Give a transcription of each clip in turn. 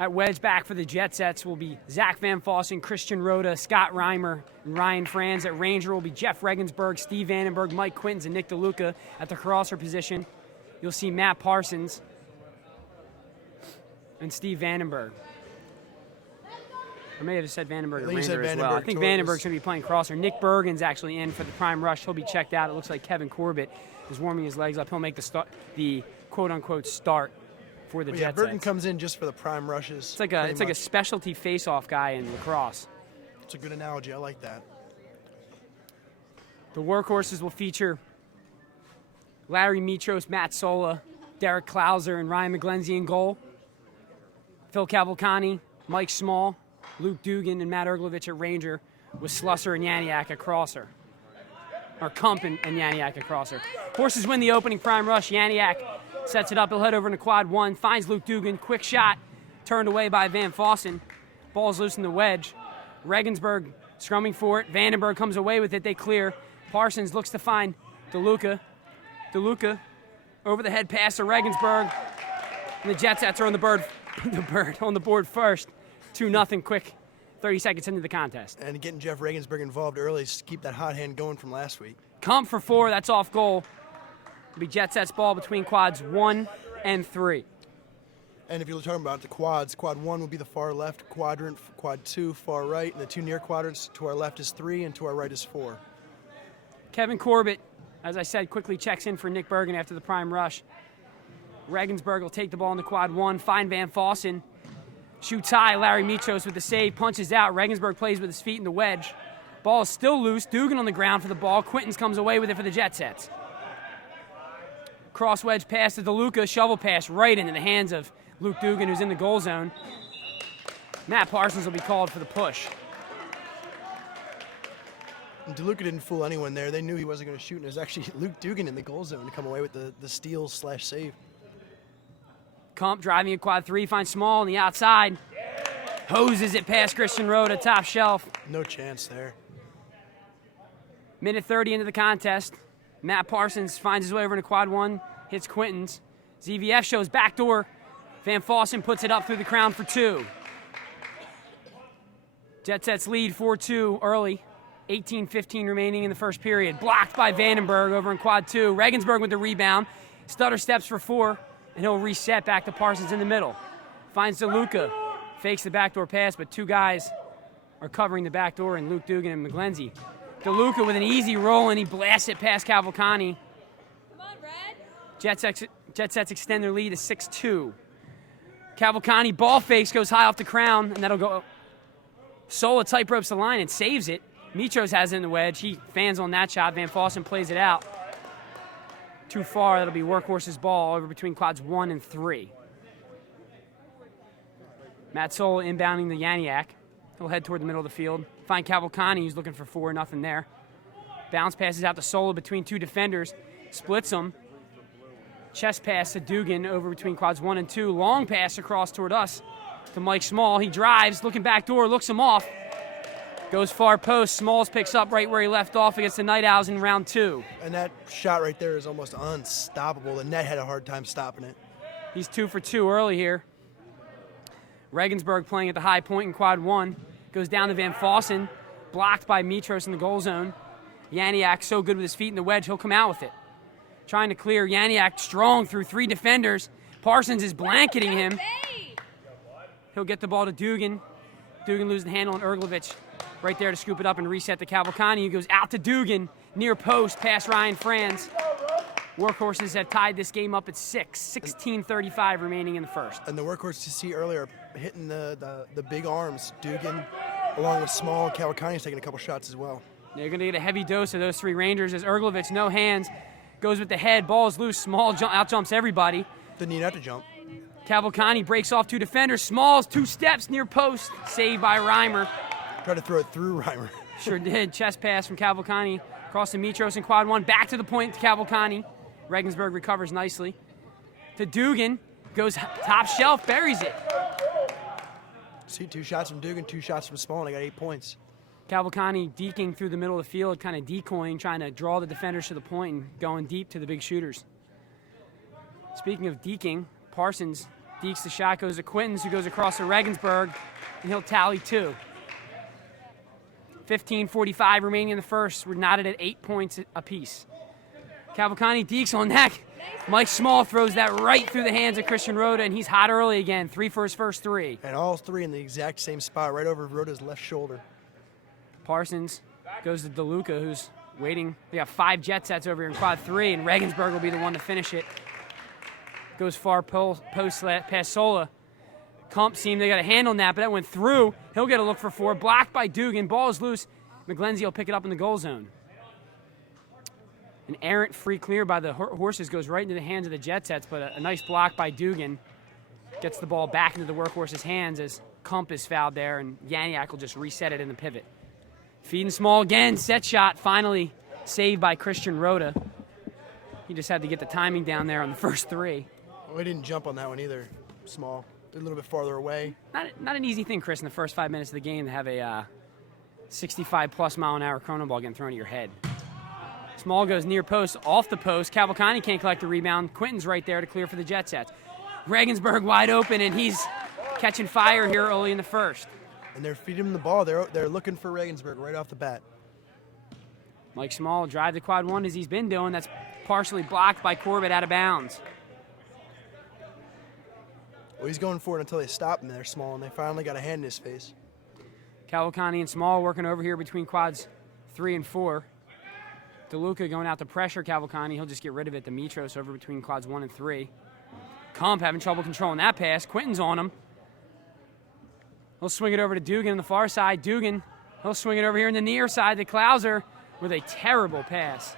At wedge back for the Jet Sets will be Zach Van Fossen, Christian Rhoda, Scott Reimer, and Ryan Franz. At Ranger will be Jeff Regensburg, Steve Vandenberg, Mike Quintons, and Nick DeLuca. At the crosser position, you'll see Matt Parsons and Steve Vandenberg. I may have just said Vandenberg or Ranger as well. I think Vandenberg's going to be playing crosser. Nick Bergen's actually in for the prime rush. He'll be checked out. It looks like Kevin Corbett is warming his legs up. He'll make the quote-unquote start for the Jet Sets. Bergen comes in just for the prime rushes. It's like a specialty face-off guy in lacrosse. It's a good analogy. I like that. The workhorses will feature Larry Mitros, Matt Sola, Derek Klauser, and Ryan McGlenzie in goal. Phil Cavalcani, Mike Small, Luke Dugan, and Matt Erglovich at Ranger, with Slusser and Yaniak at crosser. Or Kump and Yaniak at crosser. Horses win the opening prime rush. Yaniak sets it up. He'll head over into quad one. Finds Luke Dugan. Quick shot. Turned away by Van Fossen. Ball's loose in the wedge. Regensburg scrumming for it. Vandenberg comes away with it. They clear. Parsons looks to find DeLuca. DeLuca over the head pass to Regensburg. And the Jet Sets are on on the board first. 2-0 quick. 30 seconds into the contest. And getting Jeff Regensburg involved early to keep that hot hand going from last week. Kump for 4. That's off goal. It'll be Jet Sets ball between quads 1 and 3. And if you're talking about the quads, quad 1 will be the far left quadrant, quad 2 far right, and the 2 near quadrants to our left is 3 and to our right is 4. Kevin Corbett, as I said, quickly checks in for Nick Bergen after the prime rush. Regensburg will take the ball in the quad 1, find Van Fossen. Shoots high, Larry Mitros with the save, punches out. Regensburg plays with his feet in the wedge. Ball is still loose. Dugan on the ground for the ball. Quintons comes away with it for the Jet Sets. Cross wedge pass to DeLuca, shovel pass right into the hands of Luke Dugan, who's in the goal zone. Matt Parsons will be called for the push. And DeLuca didn't fool anyone there. They knew he wasn't going to shoot, and it was actually Luke Dugan in the goal zone to come away with the steal/save. Kump driving at quad 3, finds Small on the outside. Hoses it past Christian Rhoda, top shelf. No chance there. Minute 30 into the contest. Matt Parsons finds his way over into quad 1, hits Quintons. ZVF shows backdoor. Van Fossen puts it up through the crown for 2. Jet Sets lead 4-2 early. 18:15 remaining in the first period. Blocked by Vandenberg over in quad 2. Regensburg with the rebound. Stutter steps for 4. And he'll reset back to Parsons in the middle. Finds DeLuca. Fakes the backdoor pass, but 2 guys are covering the backdoor, and Luke Dugan and McGlenzie. DeLuca with an easy roll, and he blasts it past Cavalcani. Come on, Red. Jet Sets extend their lead to 6-2. Cavalcani ball fakes, goes high off the crown, and that'll go. Sola tight ropes the line and saves it. Mitros has it in the wedge. He fans on that shot. Van Fossen plays it out. Too far. That'll be Workhorse's ball over between quads 1 and 3. Matt Sola inbounding the Yaniak. He'll head toward the middle of the field. Find Cavalcani, who's looking for 4, nothing there. Bounce passes out to Sola between 2 defenders. Splits them. Chest pass to Dugan over between quads 1 and 2. Long pass across toward us to Mike Small. He drives, looking back door, looks him off. Goes far post. Smalls picks up right where he left off against the Night Owls in round 2. And that shot right there is almost unstoppable. The net had a hard time stopping it. He's 2 for 2 early here. Regensburg playing at the high point in quad 1. Goes down to Van Fossen. Blocked by Mitros in the goal zone. Yaniak so good with his feet in the wedge, he'll come out with it. Trying to clear. Yaniak strong through 3 defenders. Parsons is blanketing him. He'll get the ball to Dugan. Dugan loses the handle on Erglovich. Right there to scoop it up and reset to Cavalcani, who goes out to Dugan, near post, past Ryan Franz. Workhorses have tied this game up at 6. 16:35 remaining in the first. And the Workhorses you see earlier hitting the big arms. Dugan, along with Small, Cavalcani's taking a couple shots as well. They're going to get a heavy dose of those 3 Rangers as Erglovich, no hands, goes with the head, ball is loose, Small out jumps everybody. Didn't even have to jump. Cavalcani breaks off 2 defenders. Small's 2 steps near post, saved by Reimer. Tried to throw it through Reimer. Sure did. Chest pass from Cavalcani across to Mitros in quad 1. Back to the point to Cavalcani. Regensburg recovers nicely. To Dugan. Goes top shelf, buries it. See, 2 shots from Dugan, 2 shots from Small, and I got 8 points. Cavalcani deking through the middle of the field, kind of decoying, trying to draw the defenders to the point and going deep to the big shooters. Speaking of deking, Parsons Deeks the shot goes to Quintons, who goes across to Regensburg, and he'll tally 2. 15:45 remaining in the first. We're knotted at 8 points apiece. Cavalcante, Deeks on neck. Mike Small throws that right through the hands of Christian Rhoda, and he's hot early again. 3 for his first 3. And all 3 in the exact same spot, right over Rhoda's left shoulder. Parsons goes to DeLuca, who's waiting. They got 5 jet sets over here in quad 3, and Regensburg will be the one to finish it. Goes far post past Sola. Kump seemed they got a hand on that, but that went through. He'll get a look for 4. Blocked by Dugan. Ball is loose. McGlenzie will pick it up in the goal zone. An errant free clear by the Horses goes right into the hands of the jet sets, but a nice block by Dugan gets the ball back into the Workhorse's hands as Kump is fouled there, and Yaniak will just reset it in the pivot. Feeding Small again. Set shot finally saved by Christian Rhoda. He just had to get the timing down there on the first 3. Well, he didn't jump on that one either. Small. A little bit farther away. Not an easy thing, Chris, in the first 5 minutes of the game to have a 65-plus mile-an-hour Kronum ball getting thrown at your head. Small goes near post, off the post. Cavalcante can't collect the rebound. Quinton's right there to clear for the jet sets. Regensburg wide open, and he's catching fire here early in the first. And they're feeding him the ball. They're looking for Regensburg right off the bat. Mike Small will drive the quad 1 as he's been doing. That's partially blocked by Corbett out of bounds. Well, he's going for it until they stop him there, Small, and they finally got a hand in his face. Cavalcante and Small working over here between quads 3 and 4. DeLuca going out to pressure Cavalcante. He'll just get rid of it. Demetros over between quads 1 and 3. Kump having trouble controlling that pass. Quinton's on him. He'll swing it over to Dugan on the far side. Dugan, he'll swing it over here in the near side to Klauser with a terrible pass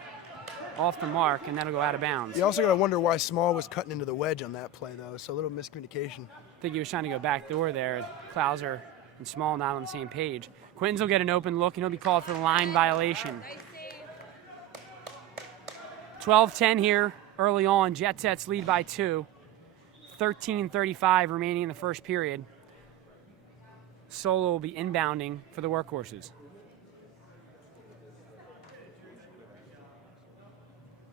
off the mark, and that'll go out of bounds. You also got to wonder why Small was cutting into the wedge on that play, though. So a little miscommunication. I think he was trying to go back door there. Klauser and Small not on the same page. Quintons will get an open look, and he'll be called for the line violation. 12-10 here early on. Jet Sets lead by 2. 13:35 remaining in the first period. Solo will be inbounding for the Workhorses.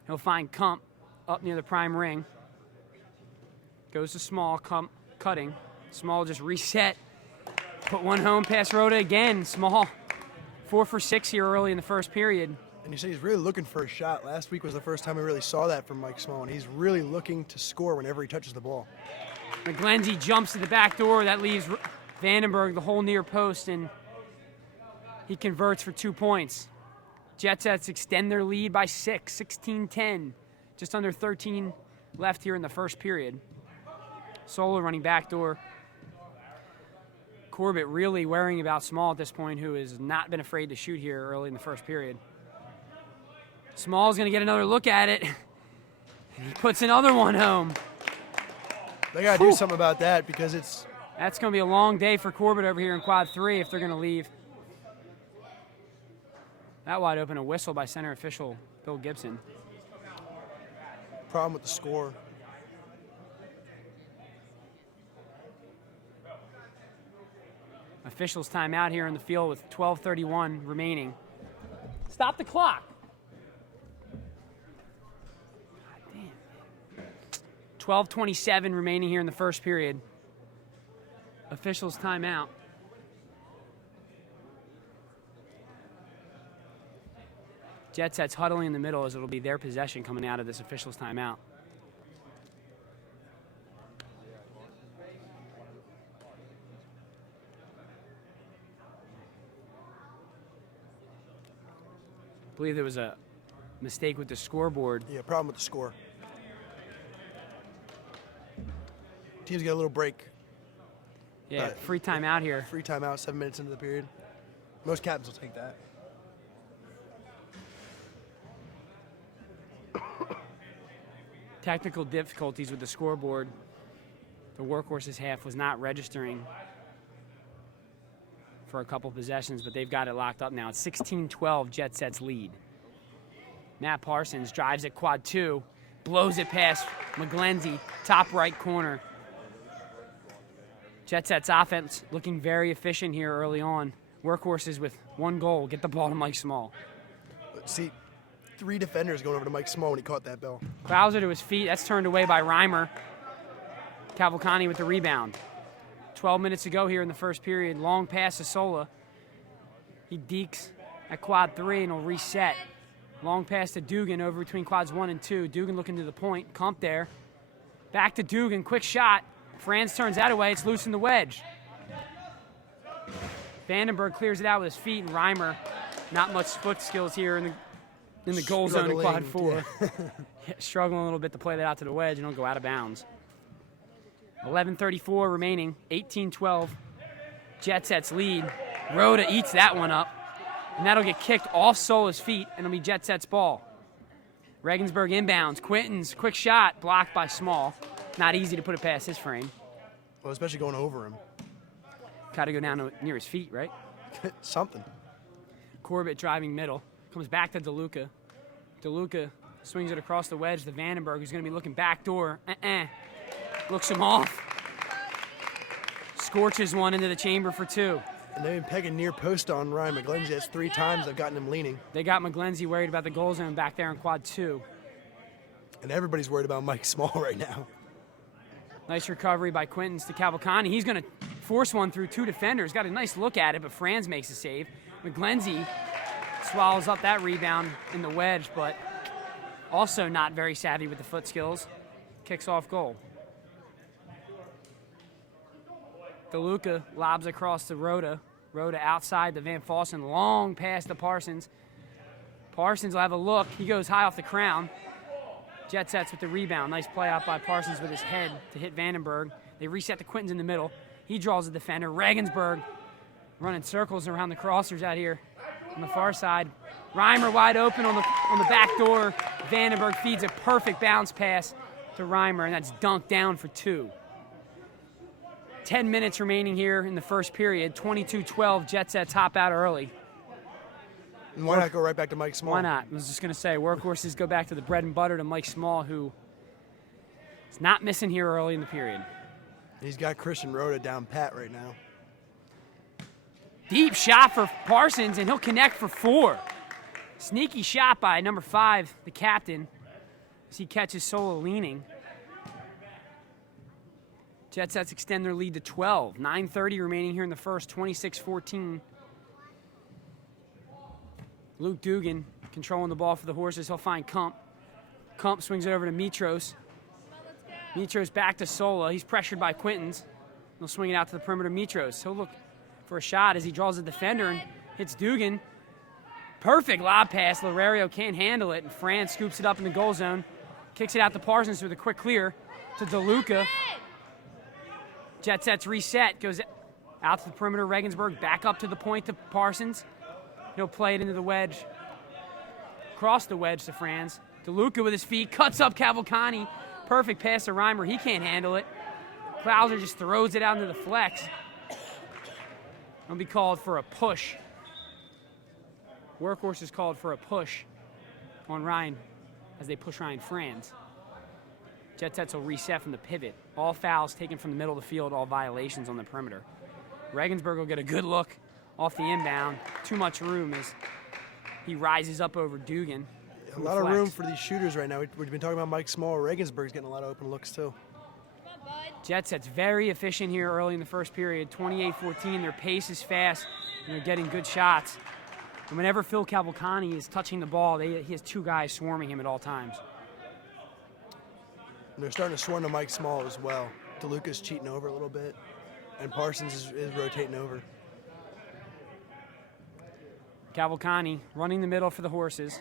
He'll find Kump up near the prime ring. Goes to Small, Kump cutting. Small just reset. Put one home past Rhoda again. Small 4 for 6 here early in the first period. And you say he's really looking for a shot. Last week was the first time we really saw that from Mike Small, and he's really looking to score whenever he touches the ball. McGlenzie jumps to the back door. That leaves Vandenberg the whole near post, and he converts for 2 points. Jet Sets extend their lead by 6, 16-10. Just under 13 left here in the first period. Solo running back door. Corbett really worrying about Small at this point, who has not been afraid to shoot here early in the first period. Small's going to get another look at it. He puts another one home. They got to do something about that because that's going to be a long day for Corbett over here in quad 3 if they're going to leave. That wide open, a whistle by center official Bill Gibson. Problem with the score. Officials timeout here in the field with 12:31 remaining. Stop the clock. 12:27 remaining here in the first period. Officials timeout. Jet Sets huddling in the middle as it'll be their possession coming out of this officials timeout. I believe there was a mistake with the scoreboard. Yeah, problem with the score. Teams get a little break. Yeah, free timeout here. Free timeout, 7 minutes into the period. Most captains will take that. Technical difficulties with the scoreboard. The Workhorses half was not registering for a couple possessions, but they've got it locked up now. It's 16-12, Jet Sets lead. Matt Parsons drives at quad 2, blows it past McGlenzie, top right corner. Jet Sets offense looking very efficient here early on. Workhorses with 1 goal, get the ball to Mike Small. See, 3 defenders going over to Mike Small when he caught that ball. Klauser to his feet, that's turned away by Reimer. Cavalcante with the rebound. 12 minutes to go here in the first period. Long pass to Sola. He dekes at quad 3 and will reset. Long pass to Dugan over between quads 1 and 2. Dugan looking to the point. Kump there. Back to Dugan. Quick shot. Franz turns that away. It's loose in the wedge. Vandenberg clears it out with his feet, and Reimer, not much foot skills here in the goal zone in quad 4. Yeah, struggling a little bit to play that out to the wedge and it'll go out of bounds. 11:34 remaining, 18-12. Jet Set's lead. Rhoda eats that one up, and that'll get kicked off Sola's feet, and it'll be Jet Set's ball. Regensburg inbounds. Quinton's quick shot blocked by Small. Not easy to put it past his frame. Well, especially going over him. Got to go down near his feet, right? Something. Corbett driving middle. Comes back to DeLuca. DeLuca swings it across the wedge to Vandenberg, who's going to be looking back door. Looks him off. Scorches one into the chamber for 2. And they've been pegging near post on Ryan McGlinchey. That's 3 times I've gotten him leaning. They got McGlinchey worried about the goal zone back there in quad 2. And everybody's worried about Mike Small right now. Nice recovery by Quintons to Cavalcante. He's going to force one through 2 defenders. Got a nice look at it, but Franz makes a save. McGlinchey swallows up that rebound in the wedge, but also not very savvy with the foot skills. Kicks off goal. DeLuca lobs across to Rhoda. Rhoda outside to Van Fossen. Long pass to Parsons. Parsons will have a look. He goes high off the crown. Jet Sets with the rebound. Nice play out by Parsons with his head to hit Vandenberg. They reset to Quintons in the middle. He draws the defender. Regensburg running circles around the crossers out here on the far side. Reimer wide open on the back door. Vandenberg feeds a perfect bounce pass to Reimer, and that's dunked down for 2. 10 minutes remaining here in the first period. 22-12. Jet Set top out early. And why not go right back to Mike Small? Why not? I was just going to say, workhorses go back to the bread and butter to Mike Small, who is not missing here early in the period. He's got Christian Rhoda down pat right now. Deep shot for Parsons, and he'll connect for 4. Sneaky shot by number 5, the captain, as he catches Sola leaning. Jet Sets extend their lead to 12. 9:30 remaining here in the first, 26-14. Luke Dugan controlling the ball for the Horses. He'll find Kump. Kump swings it over to Mitros. Mitros back to Sola. He's pressured by Quintons. He'll swing it out to the perimeter. Mitros. He'll look for a shot as he draws the defender and hits Dugan. Perfect lob pass. Lorario can't handle it, and Franz scoops it up in the goal zone. Kicks it out to Parsons with a quick clear to DeLuca. Jet Sets reset. Goes out to the perimeter. Regensburg back up to the point to Parsons. He'll play it into the wedge. Across the wedge to Franz. DeLuca with his feet. Cuts up Cavalcante. Perfect pass to Reimer. He can't handle it. Klauser just throws it out into the flex. It'll be called for a push. Workhorse is called for a push on Ryan as they push Ryan Franz. Jet Sets will reset from the pivot. All fouls taken from the middle of the field, all violations on the perimeter. Regensburg will get a good look off the inbound. Too much room as he rises up over Dugan. A lot of room for these shooters right now. We've been talking about Mike Small. Regensburg's getting a lot of open looks too. Jet Set's very efficient here early in the first period. 28-14. Their pace is fast, and they're getting good shots. And whenever Phil Cavalcante is touching the ball, he has 2 guys swarming him at all times. And they're starting to swarm to Mike Small as well. DeLuca's cheating over a little bit, and Parsons is rotating over. Cavalcante running the middle for the Horses.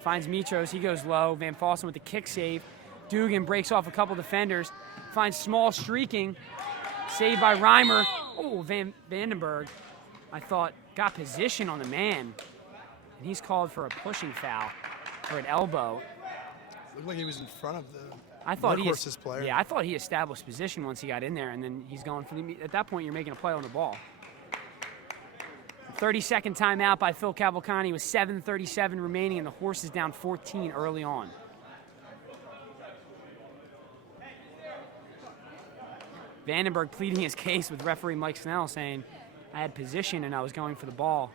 Finds Mitros. He goes low. Van Fossen with the kick save. Dugan breaks off a couple defenders. Finds Small streaking. Saved by Reimer. Oh, Vandenberg, I thought, got position on the man. And he's called for a pushing foul, or an elbow. Looked like he was in front of the Workhorse's player. Yeah, I thought he established position once he got in there, and then he's going for the... At that point, you're making a play on the ball. 30-second timeout by Phil Cavalcante with 7:37 remaining, and the Horses down 14 early on. Vandenberg pleading his case with referee Mike Snell, saying, I had position and I was going for the ball.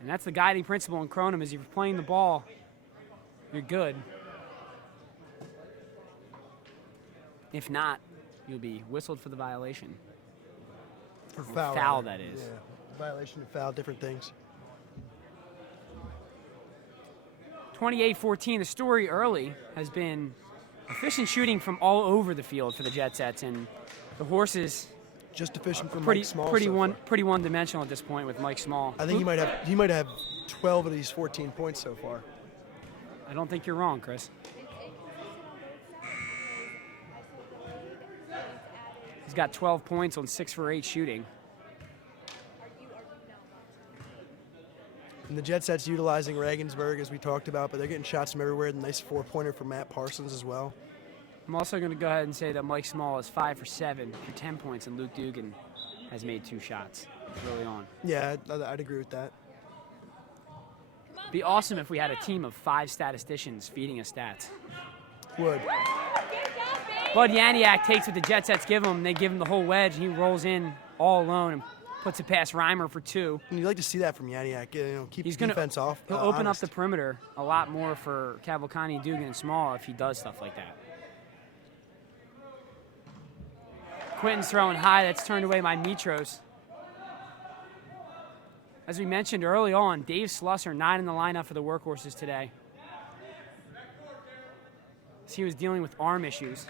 And that's the guiding principle in Kronum, is if you're playing the ball, you're good. If not, you'll be whistled for the violation. For foul. Foul, that is. Yeah. Violation of foul, different things. 28-14, the story early has been efficient shooting from all over the field for the Jet Sets, and the Horses Just efficient for pretty Mike Small. pretty so one far. pretty one-dimensional at this point with Mike Small. I think he might have 12 of these 14 points so far. I don't think you're wrong, Chris. He's got 12 points on 6 for 8 shooting. And the Jet Sets utilizing Regensburg, as we talked about, but they're getting shots from everywhere. The nice 4-pointer for Matt Parsons as well. I'm also going to go ahead and say that Mike Small is 5 for 7 for 10 points, and Luke Dugan has made 2 shots early on. Yeah, I'd agree with that. It'd be awesome if we had a team of 5 statisticians feeding us stats. Would. Bud Yaniak takes what the Jet Sets give him, and they give him the whole wedge, and he rolls in all alone and puts it past Reimer for 2. And you'd like to see that from Yaniak. Keep He's the gonna, defense off. He'll open honest. up the perimeter a lot more for Cavalcante, Dugan, and Small if he does stuff like that. Quinton's throwing high. That's turned away by Mitros. As we mentioned early on, Dave Slusser not in the lineup for the Workhorses today. As he was dealing with arm issues.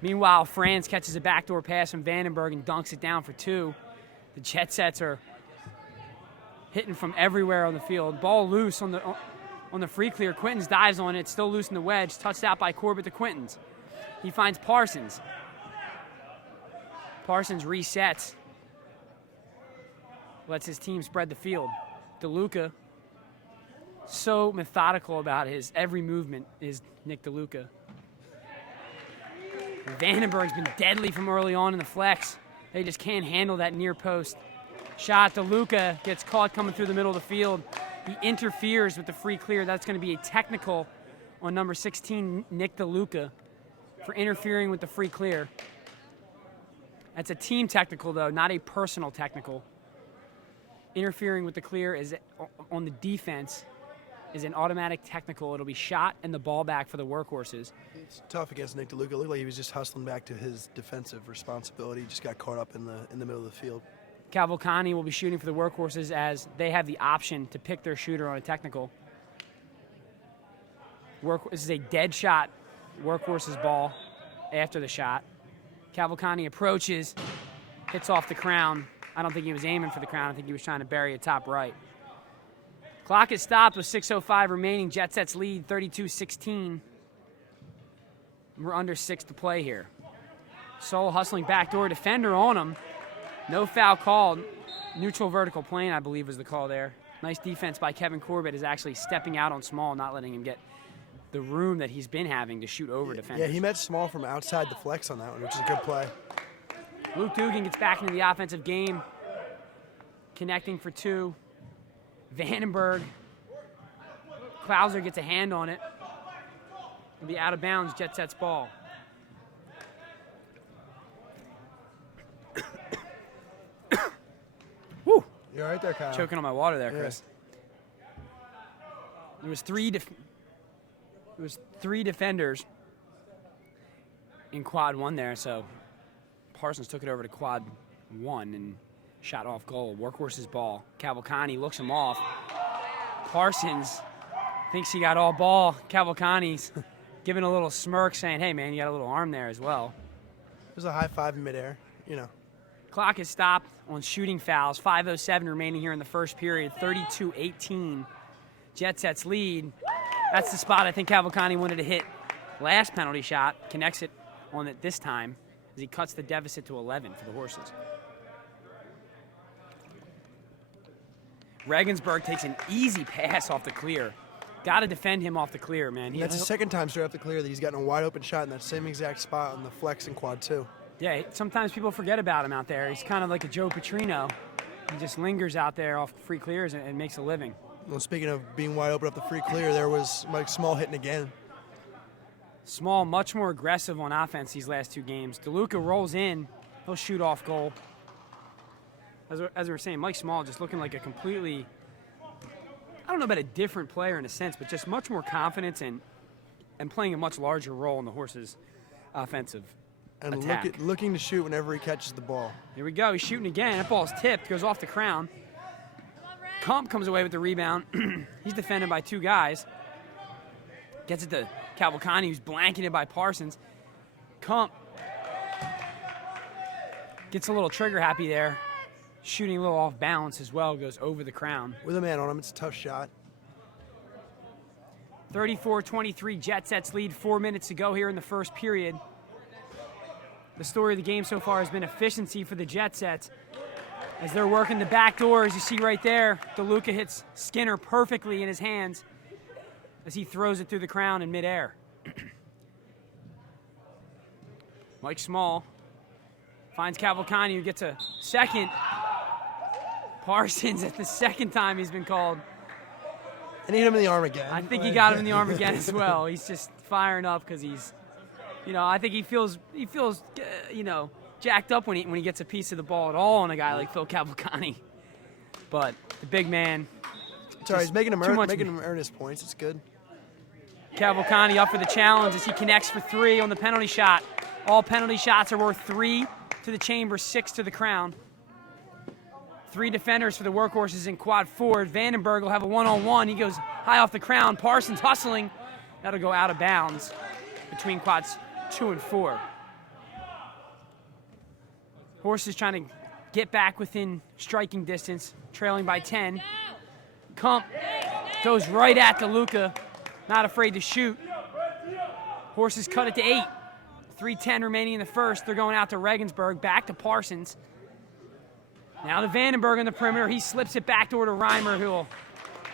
Meanwhile, Franz catches a backdoor pass from Vandenberg and dunks it down for 2. The Jet Sets are hitting from everywhere on the field. Ball loose on the free clear. Quintons dives on it, still loose in the wedge. Touched out by Corbett to Quintons. He finds Parsons. Parsons resets. Lets his team spread the field. DeLuca, so methodical about his every movement is Nick DeLuca. Vandenberg's been deadly from early on in the flex. They just can't handle that near post shot. DeLuca gets caught coming through the middle of the field. He interferes with the free clear. That's going to be a technical on number 16, Nick DeLuca, for interfering with the free clear. That's a team technical, though, not a personal technical. Interfering with the clear is on the defense is an automatic technical. It'll be shot and the ball back for the Workhorses. It's tough against Nick DeLuca. It looked like he was just hustling back to his defensive responsibility. He just got caught up in the middle of the field. Cavalcante will be shooting for the Workhorses as they have the option to pick their shooter on a technical. This is a dead shot. Workhorses ball after the shot. Cavalcante approaches, hits off the crown. I don't think he was aiming for the crown. I think he was trying to bury it top right. Clock is stopped with 6:05 remaining. Jet Sets lead 32-16. We're under 6 to play here. Soul hustling backdoor defender on him. No foul called. Neutral vertical plane, I believe, was the call there. Nice defense by Kevin Corbett, is actually stepping out on Small, not letting him get the room that he's been having to shoot over defenders. Yeah, he met Small from outside the flex on that one, which is a good play. Luke Dugan gets back into the offensive game. Connecting for 2. Vandenberg. Klauser gets a hand on it. It'll be out of bounds, Jet Sets ball. Woo! You're right there, Kyle. Choking on my water there, Chris. There was three defenders in quad 1 there, so Parsons took it over to quad 1 and shot off goal. Workhorse's ball. Cavalcante looks him off. Parsons thinks he got all ball. Cavalcante's giving a little smirk, saying, hey, man, you got a little arm there as well. It was a high five in midair, Clock is stopped on shooting fouls. 5:07 remaining here in the first period. 32-18. Jet Sets lead. That's the spot I think Cavalcante wanted to hit last penalty shot. Connects it on it this time as he cuts the deficit to 11 for the Horses. Regensburg takes an easy pass off the clear. Got to defend him off the clear, man. That's the second time straight off the clear that he's gotten a wide open shot in that same exact spot on the flex in quad 2. Yeah, sometimes people forget about him out there. He's kind of like a Joe Petrino. He just lingers out there off free clears and makes a living. Well, speaking of being wide open up the free clear, there was Mike Small hitting again. Small, much more aggressive on offense these last 2 games. DeLuca rolls in. He'll shoot off goal. As we were saying, Mike Small just looking like a completely, I don't know about a different player in a sense, but just much more confidence and playing a much larger role in the Horses' offensive And attack. looking to shoot whenever he catches the ball. Here we go. He's shooting again. That ball's tipped. Goes off the crown. Kump comes away with the rebound. He's defended by 2 guys. Gets it to Cavalcante, who's blanketed by Parsons. Kump gets a little trigger happy there. Shooting a little off balance as well. Goes over the crown. With a man on him, it's a tough shot. 34-23, Jet Sets lead. 4 minutes to go here in the first period. The story of the game so far has been efficiency for the Jet Sets. As they're working the back door, as you see right there, DeLuca hits Skinner perfectly in his hands as he throws it through the crown in midair. Mike Small finds Cavalcante, who gets a second. Parsons at the second time he's been called. And hit him in the arm again. I think he got him in the arm again as well. He's just firing up because he's, I think he feels, jacked up when he gets a piece of the ball at all on a guy like Phil Cavalcante. But the big man. Sorry, he's making him earn his points. It's good. Cavalcante up for the challenge as he connects for 3 on the penalty shot. All penalty shots are worth 3 to the chamber, 6 to the crown. 3 defenders for the Workhorses in quad forward. Vandenberg will have a one-on-one. He goes high off the crown. Parsons hustling. That'll go out of bounds between quads 2 and 4. Horses trying to get back within striking distance, trailing by 10. Kump goes right at DeLuca, not afraid to shoot. Horses cut it to 8. 3:10 remaining in the first. They're going out to Regensburg, back to Parsons. Now to Vandenberg on the perimeter. He slips it back door to Reimer, who will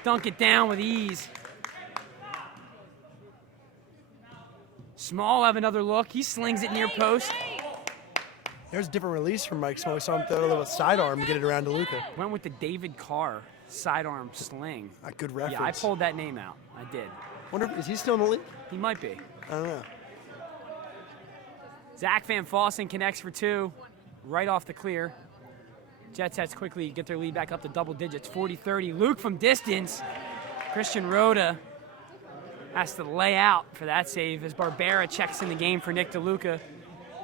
dunk it down with ease. Small have another look. He slings it near post. There's a different release from Mike Small. We saw him throw a little sidearm and get it around DeLuca. Went with the David Carr sidearm sling. A good reference. Yeah, I pulled that name out. I did. Wonder is he still in the league? He might be. I don't know. Zach Van Fossen connects for 2, right off the clear. Jet Sets quickly get their lead back up to double digits, 40-30. Luke from distance. Christian Rhoda has to lay out for that save as Barbera checks in the game for Nick DeLuca.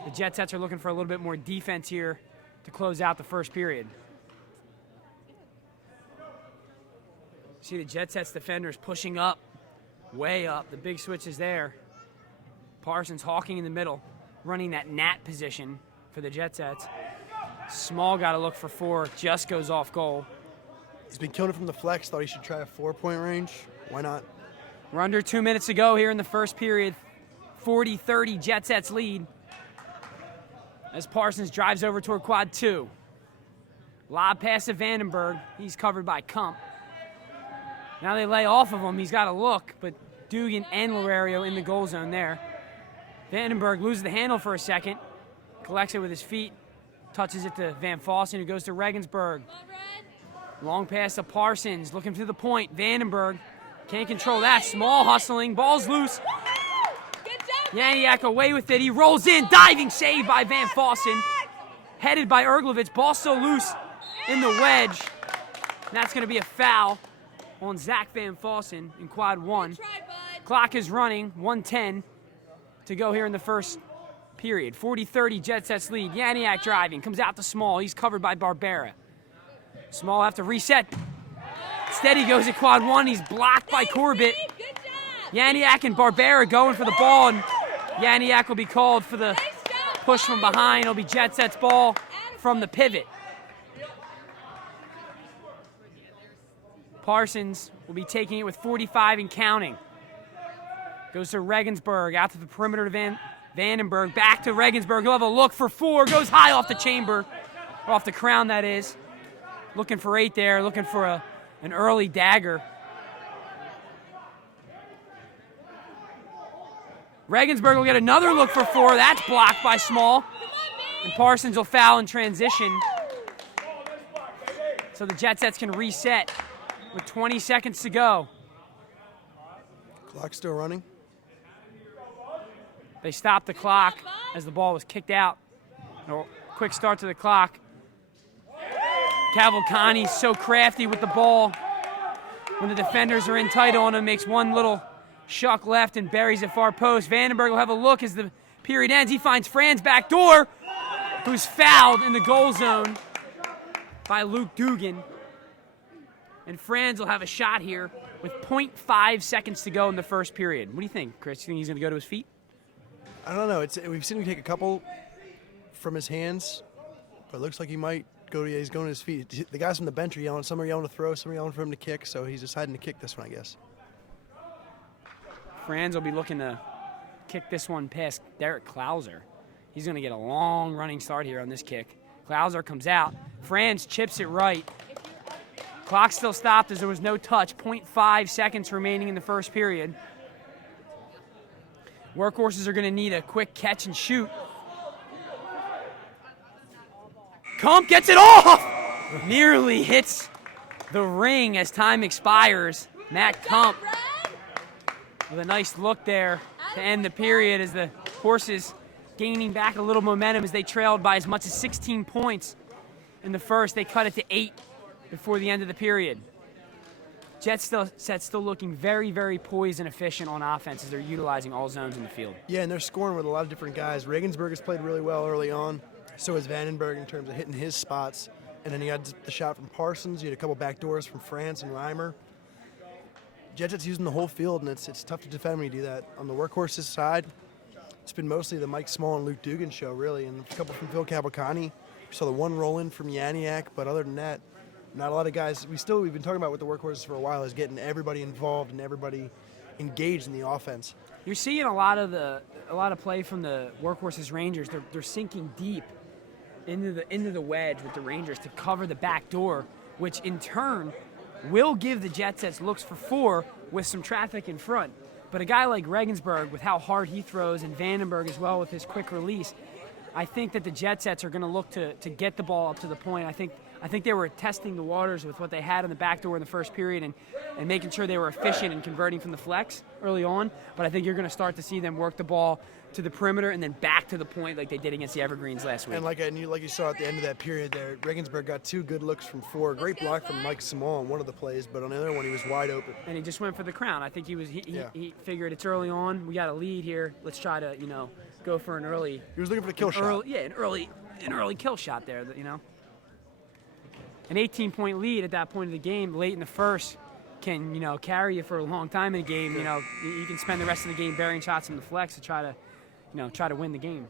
The Jet Sets are looking for a little bit more defense here to close out the first period. See the Jet Sets defenders pushing up, way up. The big switch is there. Parsons hawking in the middle, running that Nat position for the Jet Sets. Small got to look for 4, just goes off goal. He's been killing it from the flex. Thought he should try a 4-point range. Why not? We're under 2 minutes to go here in the first period. 40-30, Jet Sets lead. As Parsons drives over toward quad 2. Lob pass to Vandenberg. He's covered by Kump. Now they lay off of him. He's got to look, but Dugan and Lorario in the goal zone there. Vandenberg loses the handle for a second. Collects it with his feet. Touches it to Van Fossen, who goes to Regensburg. Long pass to Parsons, looking to the point. Vandenberg can't control that. Small hustling, ball's loose. Yaniak away with it. He rolls in, diving save by Van Fossen. Headed by Erglovitz, ball still loose in the wedge. And that's going to be a foul on Zach Van Fossen in quad 1. Clock is running, 1:10 to go here in the first period. 40-30, Jet Sets lead. Yaniak driving, comes out to Small. He's covered by Barbera. Small have to reset. Steady goes at quad 1. He's blocked by Corbett. Yaniak and Barbera going for the ball, and Yaniak will be called for the push from behind. It'll be Jet Sets ball from the pivot. Parsons will be taking it with 45 and counting. Goes to Regensburg, out to the perimeter to Vandenberg, back to Regensburg. He'll have a look for 4, goes high off the chamber, or off the crown that is. Looking for 8 there, looking for an early dagger. Regensburg will get another look for 4, that's blocked by Small. And Parsons will foul in transition. So the Jet Sets can reset with 20 seconds to go. Clock still running. They stopped the clock as the ball was kicked out. A quick start to the clock. Cavalcante's so crafty with the ball. When the defenders are in tight on him, makes one little shuck left and buries it far post. Vandenberg will have a look as the period ends. He finds Fran's back door, who's fouled in the goal zone by Luke Dugan. And Franz will have a shot here with 0.5 seconds to go in the first period. What do you think, Chris? You think he's going to go to his feet? I don't know. We've seen him take a couple from his hands, but it looks like he might go. Yeah, he's going to his feet. The guys from the bench are yelling. Some are yelling to throw, some are yelling for him to kick. So he's deciding to kick this one, I guess. Franz will be looking to kick this one past Derek Klauser. He's going to get a long running start here on this kick. Klauser comes out. Franz chips it right. Clock still stopped as there was no touch. 0.5 seconds remaining in the first period. Workhorses are going to need a quick catch and shoot. Kump gets it off! Nearly hits the ring as time expires. Matt Kump with a nice look there to end the period as the horses gaining back a little momentum as they trailed by as much as 16 points in the first. They cut it to 8 before the end of the period. Jets still looking very, very poised and efficient on offense as they're utilizing all zones in the field. Yeah, and they're scoring with a lot of different guys. Regensburg has played really well early on. So has Vandenberg in terms of hitting his spots. And then you had the shot from Parsons. You had a couple back doors from France and Reimer. Jets using the whole field, and it's tough to defend when you do that. On the workhorses side, it's been mostly the Mike Small and Luke Dugan show, really, and a couple from Phil Cavalcani. We saw the one roll in from Yaniak, but other than that, not a lot of guys. We've been talking about with the workhorses for a while is getting everybody involved and everybody engaged in the offense. You're seeing a lot of play from the workhorses Rangers. They're sinking deep into the wedge with the Rangers to cover the back door, which in turn will give the Jetsets looks for 4 with some traffic in front. But a guy like Regensburg, with how hard he throws, and Vandenberg as well with his quick release, I think that the Jetsets are going to look to get the ball up to the point. I think they were testing the waters with what they had in the back door in the first period and making sure they were efficient in converting from the flex early on. But I think you're going to start to see them work the ball to the perimeter and then back to the point like they did against the Evergreens last week. And like you saw at the end of that period there, Regensburg got 2 good looks from 4. Great block from Mike Simon on one of the plays, but on the other one he was wide open. And he just went for the crown. I think he figured it's early on. We got a lead here. Let's try to go for an early. He was looking for the kill shot. Yeah, an early kill shot there. An 18-point lead at that point of the game, late in the first, can carry you for a long time in a game. You can spend the rest of the game burying shots from the flex to try to win the game.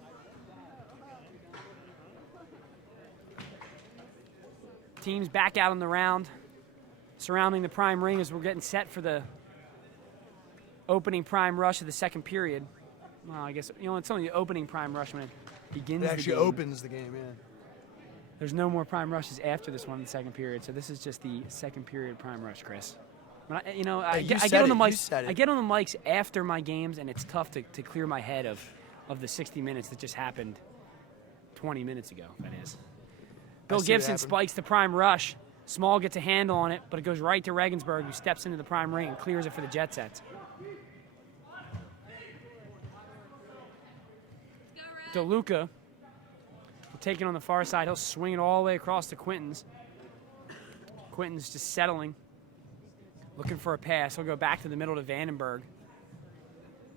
Teams back out on the round, surrounding the prime ring as we're getting set for the opening prime rush of the second period. Well, I guess it's only the opening prime rush when it begins. It actually opens the game, yeah. There's no more prime rushes after this one in the second period, so this is just the second period prime rush, Chris. I get on the mics after my games, and it's tough to clear my head of the 60 minutes that just happened 20 minutes ago, that is. Bill Gibson spikes the prime rush. Small gets a handle on it, but it goes right to Regensburg, who steps into the prime ring and clears it for the Jetsets. DeLuca taking on the far side. He'll swing it all the way across to Quinton's. Quinton's just settling, looking for a pass. He'll go back to the middle to Vandenberg.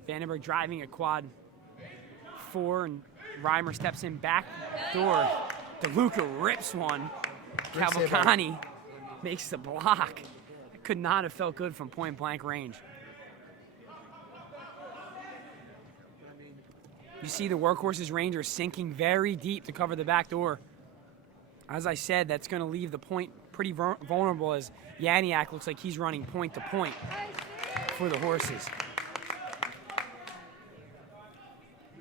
Vandenberg driving a quad 4, and Reimer steps in back door. DeLuca rips one. Cavalcani makes the block. It could not have felt good from point blank range. You see the workhorses Rangers sinking very deep to cover the back door. As I said, that's going to leave the point pretty vulnerable as Yaniak looks like he's running point to point for the horses.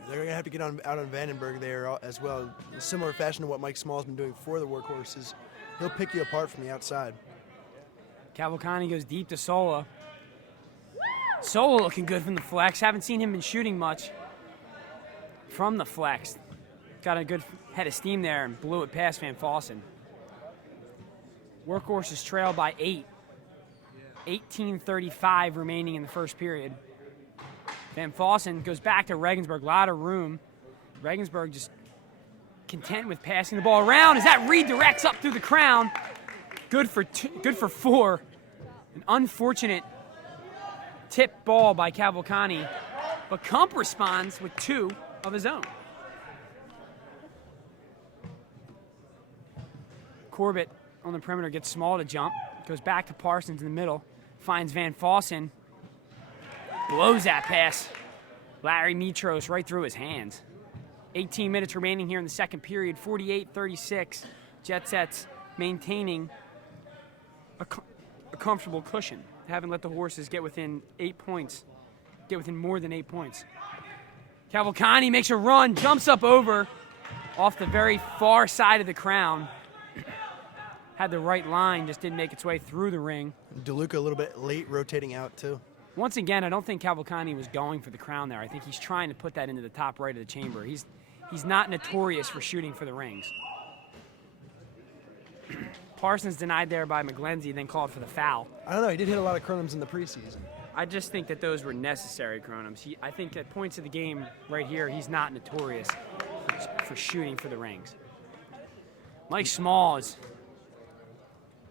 They're going to have to get out on Vandenberg there as well. In a similar fashion to what Mike Small's been doing for the workhorses. He'll pick you apart from the outside. Cavalcani goes deep to Sola. Sola looking good from the flex. Haven't seen him been shooting much from the flex. Got a good head of steam there and blew it past Van Fossen. Workhorses trail by 8. 18:35 remaining in the first period. Van Fossen goes back to Regensburg. A lot of room. Regensburg just content with passing the ball around as that redirects up through the crown. Good for 4. An unfortunate tip ball by Cavalcani. But Kump responds with 2. of his own. Corbett on the perimeter gets Small to jump, goes back to Parsons in the middle, finds Van Fossen, blows that pass. Larry Mitros right through his hands. 18 minutes remaining here in the second period, 48-36. Jet Sets maintaining a comfortable cushion. Haven't let the Horses get within 8 points, get within more than 8 points. Cavalcante makes a run, jumps up over off the very far side of the crown. Had the right line, just didn't make its way through the ring. DeLuca a little bit late rotating out too. Once again, I don't think Cavalcante was going for the crown there. I think he's trying to put that into the top right of the chamber. He's not notorious for shooting for the rings. Parsons denied there by McGlenzie, then called for the foul. I don't know, he did hit a lot of Kronums in the preseason. I just think that those were necessary Kronums. I think at points of the game right here, he's not notorious for shooting for the rings. Mike Small is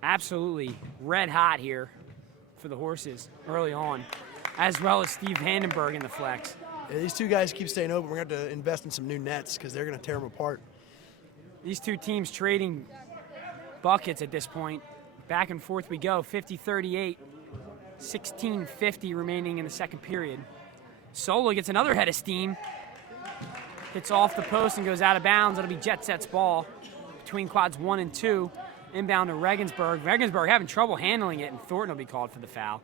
absolutely red hot here for the Horses early on, as well as Steve Vandenberg in the flex. Yeah, these two guys keep staying open. We're going to have to invest in some new nets because they're going to tear them apart. These two teams trading buckets at this point. Back and forth we go, 50-38, 16:50 remaining in the second period. Solo gets another head of steam, hits off the post and goes out of bounds. That'll be Jet Set's ball between quads 1 and 2. Inbound to Regensburg. Regensburg having trouble handling it, and Thornton will be called for the foul.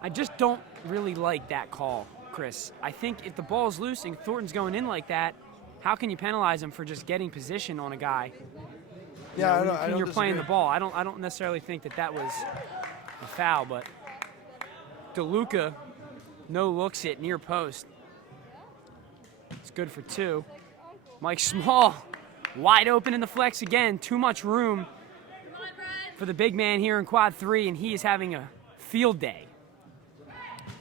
I just don't really like that call, Chris. I think if the ball's loose and Thornton's going in like that, how can you penalize him for just getting position on a guy? Yeah, You're playing the ball. I don't necessarily think that was a foul, but DeLuca no looks it near post. It's good for 2. Mike Small wide open in the flex again. Too much room for the big man here in quad 3, and he is having a field day.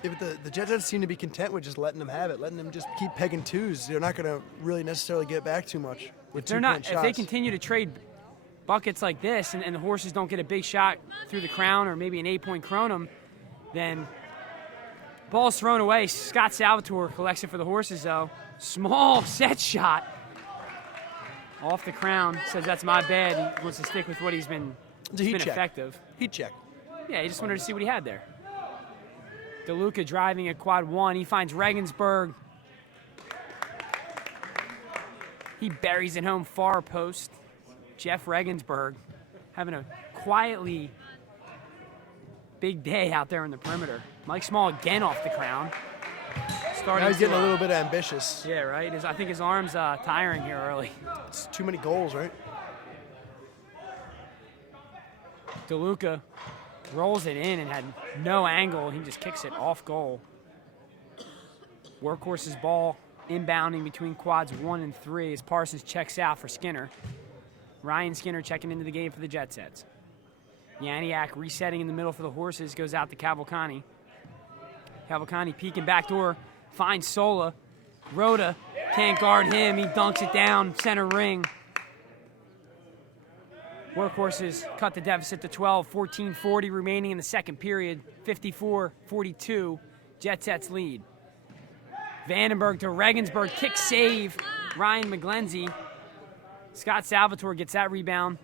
Yeah, but the Jet Sets seem to be content with just letting them have it, letting them just keep pegging twos. They're not going to really necessarily get back too much with two-point shots. If they continue to trade buckets like this and the Horses don't get a big shot through the crown or maybe an 8-point Kronum, then ball's thrown away. Scott Salvatore collects it for the Horses, though. Small set shot off the crown. Says that's my bad. He wants to stick with what he's been. It's a heat check. Effective. Heat check. Yeah, he just wanted to see what he had there. DeLuca driving at quad 1. He finds Regensburg. He buries it home far post. Jeff Regensburg having a quietly big day out there in the perimeter. Mike Small again off the crown. Now he's getting a little bit ambitious. Yeah, right? I think his arm's tiring here early. It's too many goals, right? DeLuca rolls it in and had no angle. He just kicks it off goal. Workhorse's ball inbounding between quads 1 and 3 as Parsons checks out for Skinner. Ryan Skinner checking into the game for the Jet Sets. Yaniak resetting in the middle for the Horses, goes out to Cavalcante. Cavalcante peeking backdoor, finds Sola. Rhoda can't guard him. He dunks it down, center ring. Workhorses cut the deficit to 12, 14:40 remaining in the second period, 54-42, Jet Sets lead. Vandenberg to Regensburg, kick save, Ryan McGlenzie. Scott Salvatore gets that rebound,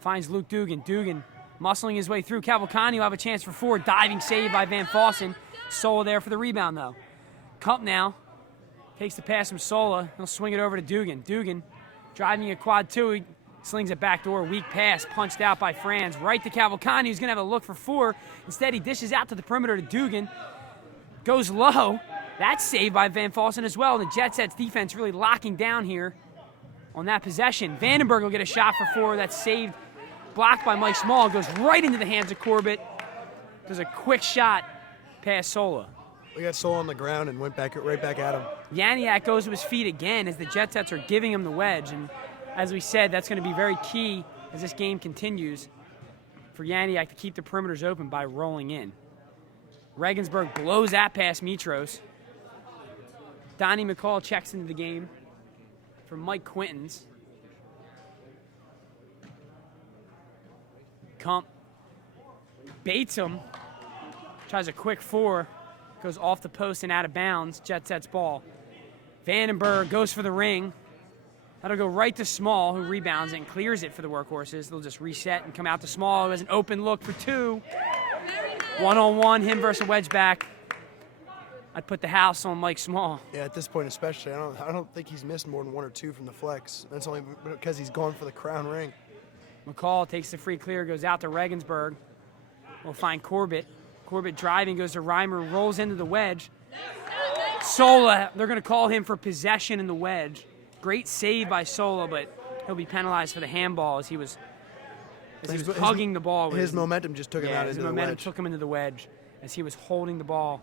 finds Luke Dugan. Dugan muscling his way through. Cavalcante will have a chance for 4, diving save by Van Fossen. Sola there for the rebound though. Kump now takes the pass from Sola. He'll swing it over to Dugan. Dugan driving a quad 2. He slings it backdoor, weak pass, punched out by Franz. Right to Cavalcante, who's going to have a look for 4. Instead, he dishes out to the perimeter to Dugan. Goes low. That's saved by Van Fossen as well. The Jet Sets defense really locking down here on that possession. Vandenberg will get a shot for 4. That's saved, blocked by Mike Small. Goes right into the hands of Corbett. Does a quick shot past Sola. We got Sola on the ground and went right back at him. Yaniak goes to his feet again as the Jet Sets are giving him the wedge. And as we said, that's going to be very key as this game continues for Yaniak to keep the perimeters open by rolling in. Regensburg blows that past Mitros. Donnie McCall checks into the game for Mike Quintons. Kump baits him, tries a quick 4, goes off the post and out of bounds. Jet Sets ball. Vandenberg goes for the ring. That'll go right to Small, who rebounds and clears it for the Workhorses. They'll just reset and come out to Small, who has an open look for 2. One-on-one, him versus a wedge back. I'd put the house on Mike Small. Yeah, at this point especially, I don't think he's missed more than 1 or 2 from the flex. That's only because he's going for the crown ring. McCall takes the free clear, goes out to Regensburg. We'll find Corbett. Corbett driving, goes to Reimer, rolls into the wedge. Sola, they're going to call him for possession in the wedge. Great save by Sola, but he'll be penalized for the handball as he was hugging the ball. His momentum just took him out into the wedge. His momentum took him into the wedge as he was holding the ball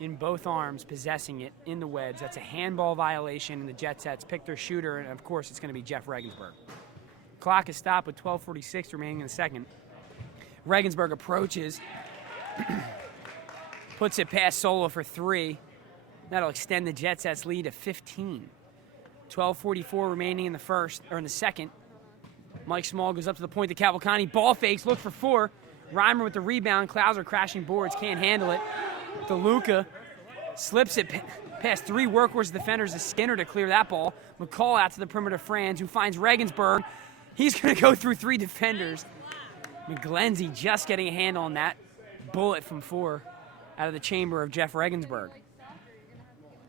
in both arms, possessing it in the wedge. That's a handball violation, and the Jet Sets pick their shooter, and of course it's going to be Jeff Regensburg. Clock is stopped with 12:46 remaining in the second. Regensburg approaches, puts it past Sola for 3. That'll extend the Jet Sets lead to 15. 12:44 remaining in the second. Mike Small goes up to the point to Cavalcante. Ball fakes, look for 4. Reimer with the rebound. Klauser crashing boards, can't handle it. DeLuca slips it past 3 Workhorse defenders to Skinner to clear that ball. McCall out to the perimeter, Franz, who finds Regensburg. He's going to go through 3 defenders. McGlenzie just getting a handle on that bullet from 4 out of the chamber of Jeff Regensburg.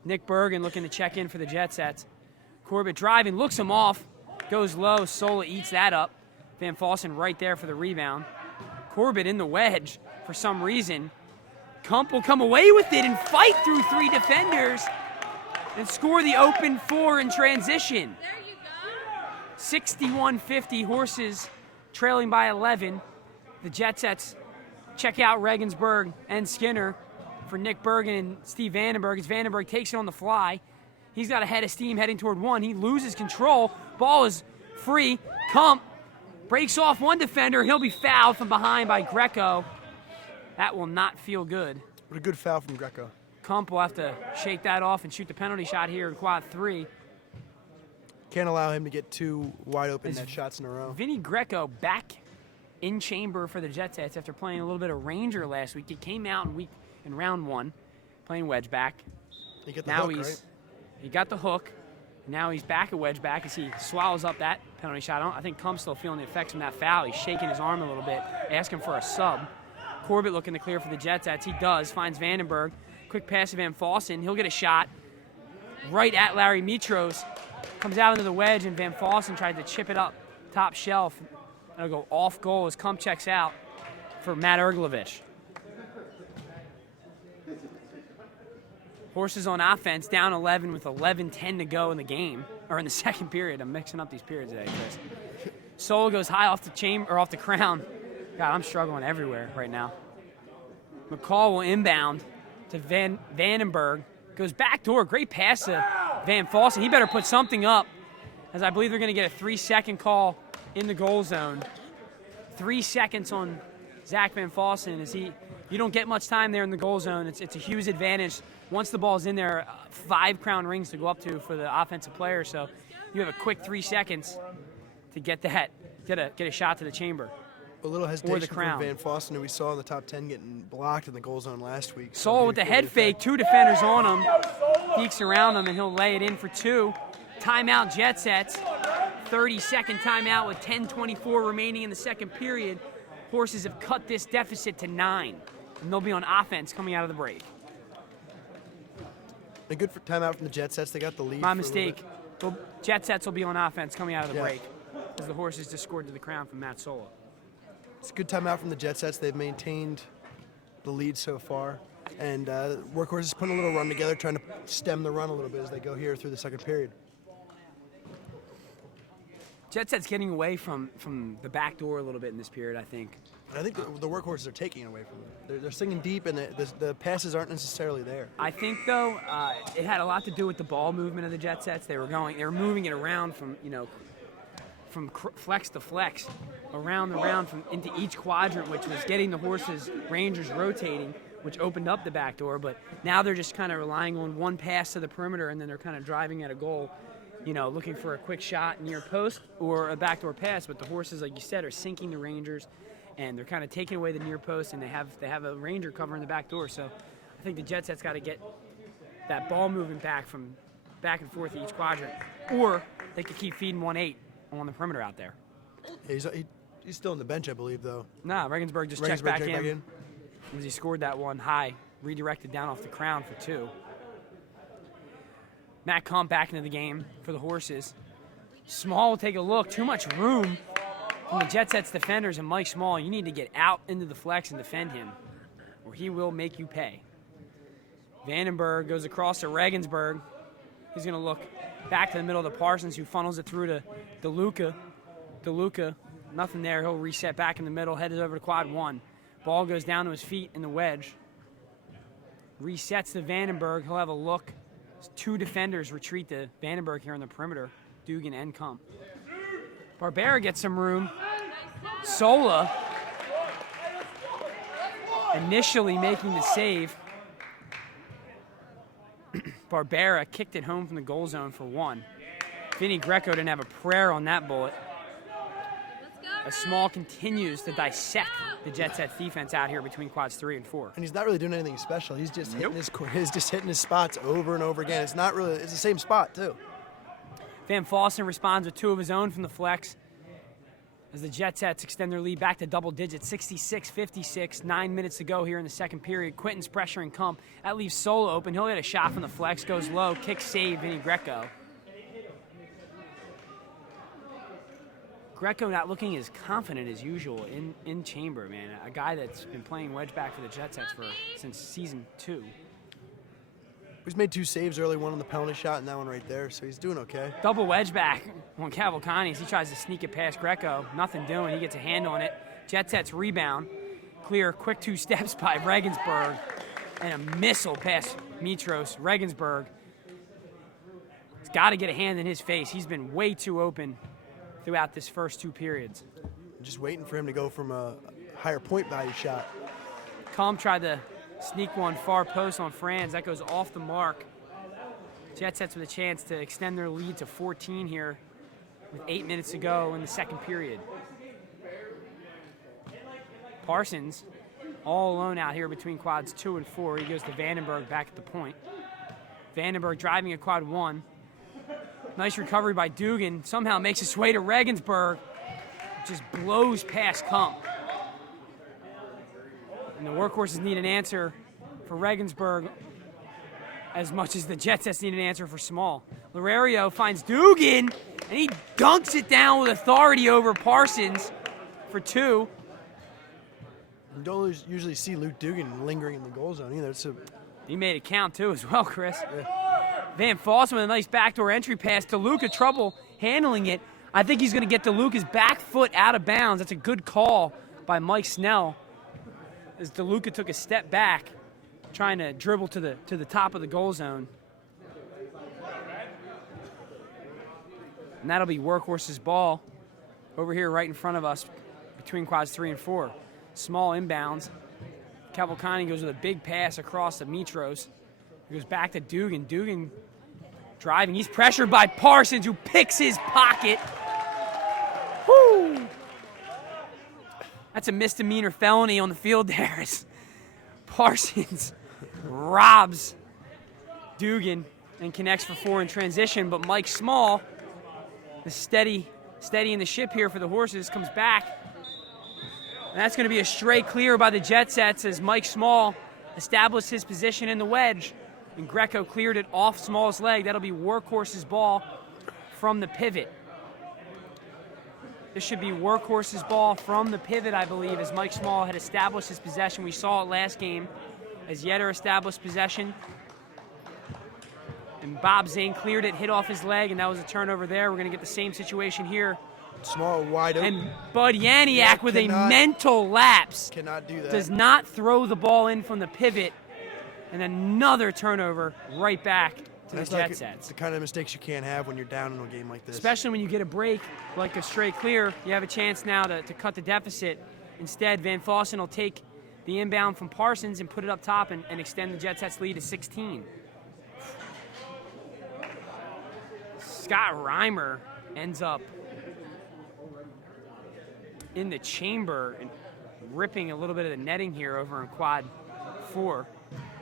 Nick Bergen looking to check in for the Jet Sets. Corbett driving, looks him off, goes low. Sola eats that up. Van Fossen right there for the rebound. Corbett in the wedge for some reason. Kump will come away with it and fight through 3 defenders and score the open 4 in transition. 61-50, Horses trailing by 11. The Jet Sets check out Regensburg and Skinner for Nick Bergen and Steve Vandenberg as Vandenberg takes it on the fly. He's got a head of steam heading toward 1. He loses control. Ball is free. Kump breaks off 1 defender. He'll be fouled from behind by Greco. That will not feel good. What a good foul from Greco. Kump will have to shake that off and shoot the penalty shot here in quad 3. Can't allow him to get 2 wide open net shots in a row. Vinny Greco back in chamber for the Jet Sets after playing a little bit of Ranger last week. He came out in round 1 playing wedge back. He got the hook, right? He got the hook. Now he's back at wedge back as he swallows up that penalty shot. I think Kump's still feeling the effects from that foul. He's shaking his arm a little bit, asking for a sub. Corbett looking to clear for the Jet Sets. He does, finds Vandenberg. Quick pass to Van Fossen. He'll get a shot right at Larry Mitros. Comes out into the wedge, and Van Fossen tried to chip it up top shelf. That'll go off goal as Kump checks out for Matt Erglovich. Horses on offense, down 11 with 11:10 to go in the game, or in the second period. I'm mixing up these periods today, Chris. Soul goes high off the chamber, or off the crown. God, I'm struggling everywhere right now. McCall will inbound to Vandenberg. Goes backdoor, great pass to Van Fossen. He better put something up, as I believe they're going to get a 3-second call in the goal zone. 3 seconds on Zach Van Fossen as you don't get much time there in the goal zone. It's a huge advantage. Once the ball's in there, 5 crown rings to go up to for the offensive player. So you have a quick 3 seconds to get a shot to the chamber. A little hesitation from Van Fossen, who we saw in the top 10 getting blocked in the goal zone last week. Soul with the head fake, 2 defenders on him. Peeks around him, and he'll lay it in for 2. Timeout, Jet Sets. 30-second timeout with 10:24 remaining in the second period. Horses have cut this deficit to 9, and they'll be on offense coming out of the break. A good timeout from the Jet Sets. They got the lead. My mistake. The Jet Sets will be on offense coming out of the break, as the Horses just scored to the crown from Matt Sola. It's a good timeout from the Jet Sets. They've maintained the lead so far. And Workhorse is putting a little run together, trying to stem the run a little bit as they go here through the second period. Jet Set's getting away from the back door a little bit in this period, I think. I think the Workhorses are taking it away from them. They're singing deep, and the passes aren't necessarily there. I think, though, it had a lot to do with the ball movement of the Jet Sets. They were moving it around from flex to flex, around the round into each quadrant, which was getting the Horses, Rangers rotating, which opened up the back door. But now they're just kind of relying on one pass to the perimeter, and then they're kind of driving at a goal, looking for a quick shot near post or a backdoor pass. But the Horses, like you said, are sinking the Rangers, and they're kind of taking away the near post, and they have a Ranger covering the back door. So I think the Jet Sets got to get that ball moving back from back and forth each quadrant. Or they could keep feeding 1-8 on the perimeter out there. Yeah, he's still on the bench, I believe, though. Nah, Regensburg just checked back in. As he scored that one high, redirected down off the crown for 2. Matt Kump back into the game for the Horses. Small will take a look. Too much room from the Jet Sets defenders, and Mike Small, you need to get out into the flex and defend him, or he will make you pay. Vandenberg goes across to Regensburg. He's going to look back to the middle of the Parsons, who funnels it through to DeLuca. DeLuca, nothing there. He'll reset back in the middle, headed over to quad 1. Ball goes down to his feet in the wedge. Resets to Vandenberg. He'll have a look. 2 defenders retreat to Vandenberg here on the perimeter, Dugan and Kump. Barbera gets some room. Sola initially making the save. Barbera kicked it home from the goal zone for 1. Vinny Greco didn't have a prayer on that bullet. As Small continues to dissect the Jet Sets defense out here between quads 3 and 4. And he's not really doing anything special. He's just hitting his spots over and over again. It's the same spot too. Van Fossen responds with 2 of his own from the flex as the Jet Sets extend their lead back to double digits, 66-56, 9 minutes to go here in the second period. Quinton's pressuring Kump. That leaves Solo open. He'll get a shot from the flex, goes low, kick save, Vinny Greco. Greco not looking as confident as usual in chamber, man. A guy that's been playing wedge back for the Jet Sets since season 2. He's made 2 saves early, one on the penalty shot and that one right there, so he's doing okay. Double wedge back on Cavalcani as he tries to sneak it past Greco. Nothing doing. He gets a hand on it. Jet Sets rebound. Clear, quick 2 steps by Regensburg. And a missile past Mitros. Regensburg has got to get a hand in his face. He's been way too open throughout this first 2 periods. Just waiting for him to go from a higher point value shot. Kump tried to sneak one far post on Franz. That goes off the mark. Jet Sets with a chance to extend their lead to 14 here with 8 minutes to go in the second period. Parsons all alone out here between quads 2 and 4. He goes to Vandenberg back at the point. Vandenberg driving at quad 1. Nice recovery by Dugan. Somehow makes his way to Regensburg. Just blows past Kump. And the Workhorses need an answer for Regensburg as much as the Jet Sets need an answer for Small. Lorario finds Dugan, and he dunks it down with authority over Parsons for 2. You don't usually see Luke Dugan lingering in the goal zone either. He made it count too as well, Chris. Yeah. Van Fossen with a nice backdoor entry pass to Luca. Trouble handling it. I think he's going to get DeLuca's back foot out of bounds. That's a good call by Mike Snell as DeLuca took a step back, trying to dribble to the top of the goal zone. And that'll be Workhorse's ball over here right in front of us between quads 3 and 4. Small inbounds. Cavalcani goes with a big pass across to Mitros. He goes back to Dugan. Dugan driving. He's pressured by Parsons, who picks his pocket. Woo! That's a misdemeanor felony on the field there. Parsons robs Dugan and connects for 4 in transition, but Mike Small, the steadying the ship here for the Horses, comes back. And that's going to be a straight clear by the Jet Sets as Mike Small established his position in the wedge. And Greco cleared it off Small's leg. That'll be Workhorse's ball from the pivot. This should be Workhorse's ball from the pivot, I believe, as Mike Small had established his possession. We saw it last game as Yetter established possession. And Bob Zane cleared it, hit off his leg, and that was a turnover there. We're going to get the same situation here. Small, wide open. And Bud Yaniak with a mental lapse. Cannot do that. Does not throw the ball in from the pivot. And another turnover right back to the Jet Sets. It's the kind of mistakes you can't have when you're down in a game like this. Especially when you get a break like a straight clear. You have a chance now to cut the deficit. Instead, Van Fossen will take the inbound from Parsons and put it up top and extend the Jet Sets lead to 16. Scott Reimer ends up in the chamber and ripping a little bit of the netting here over in quad 4.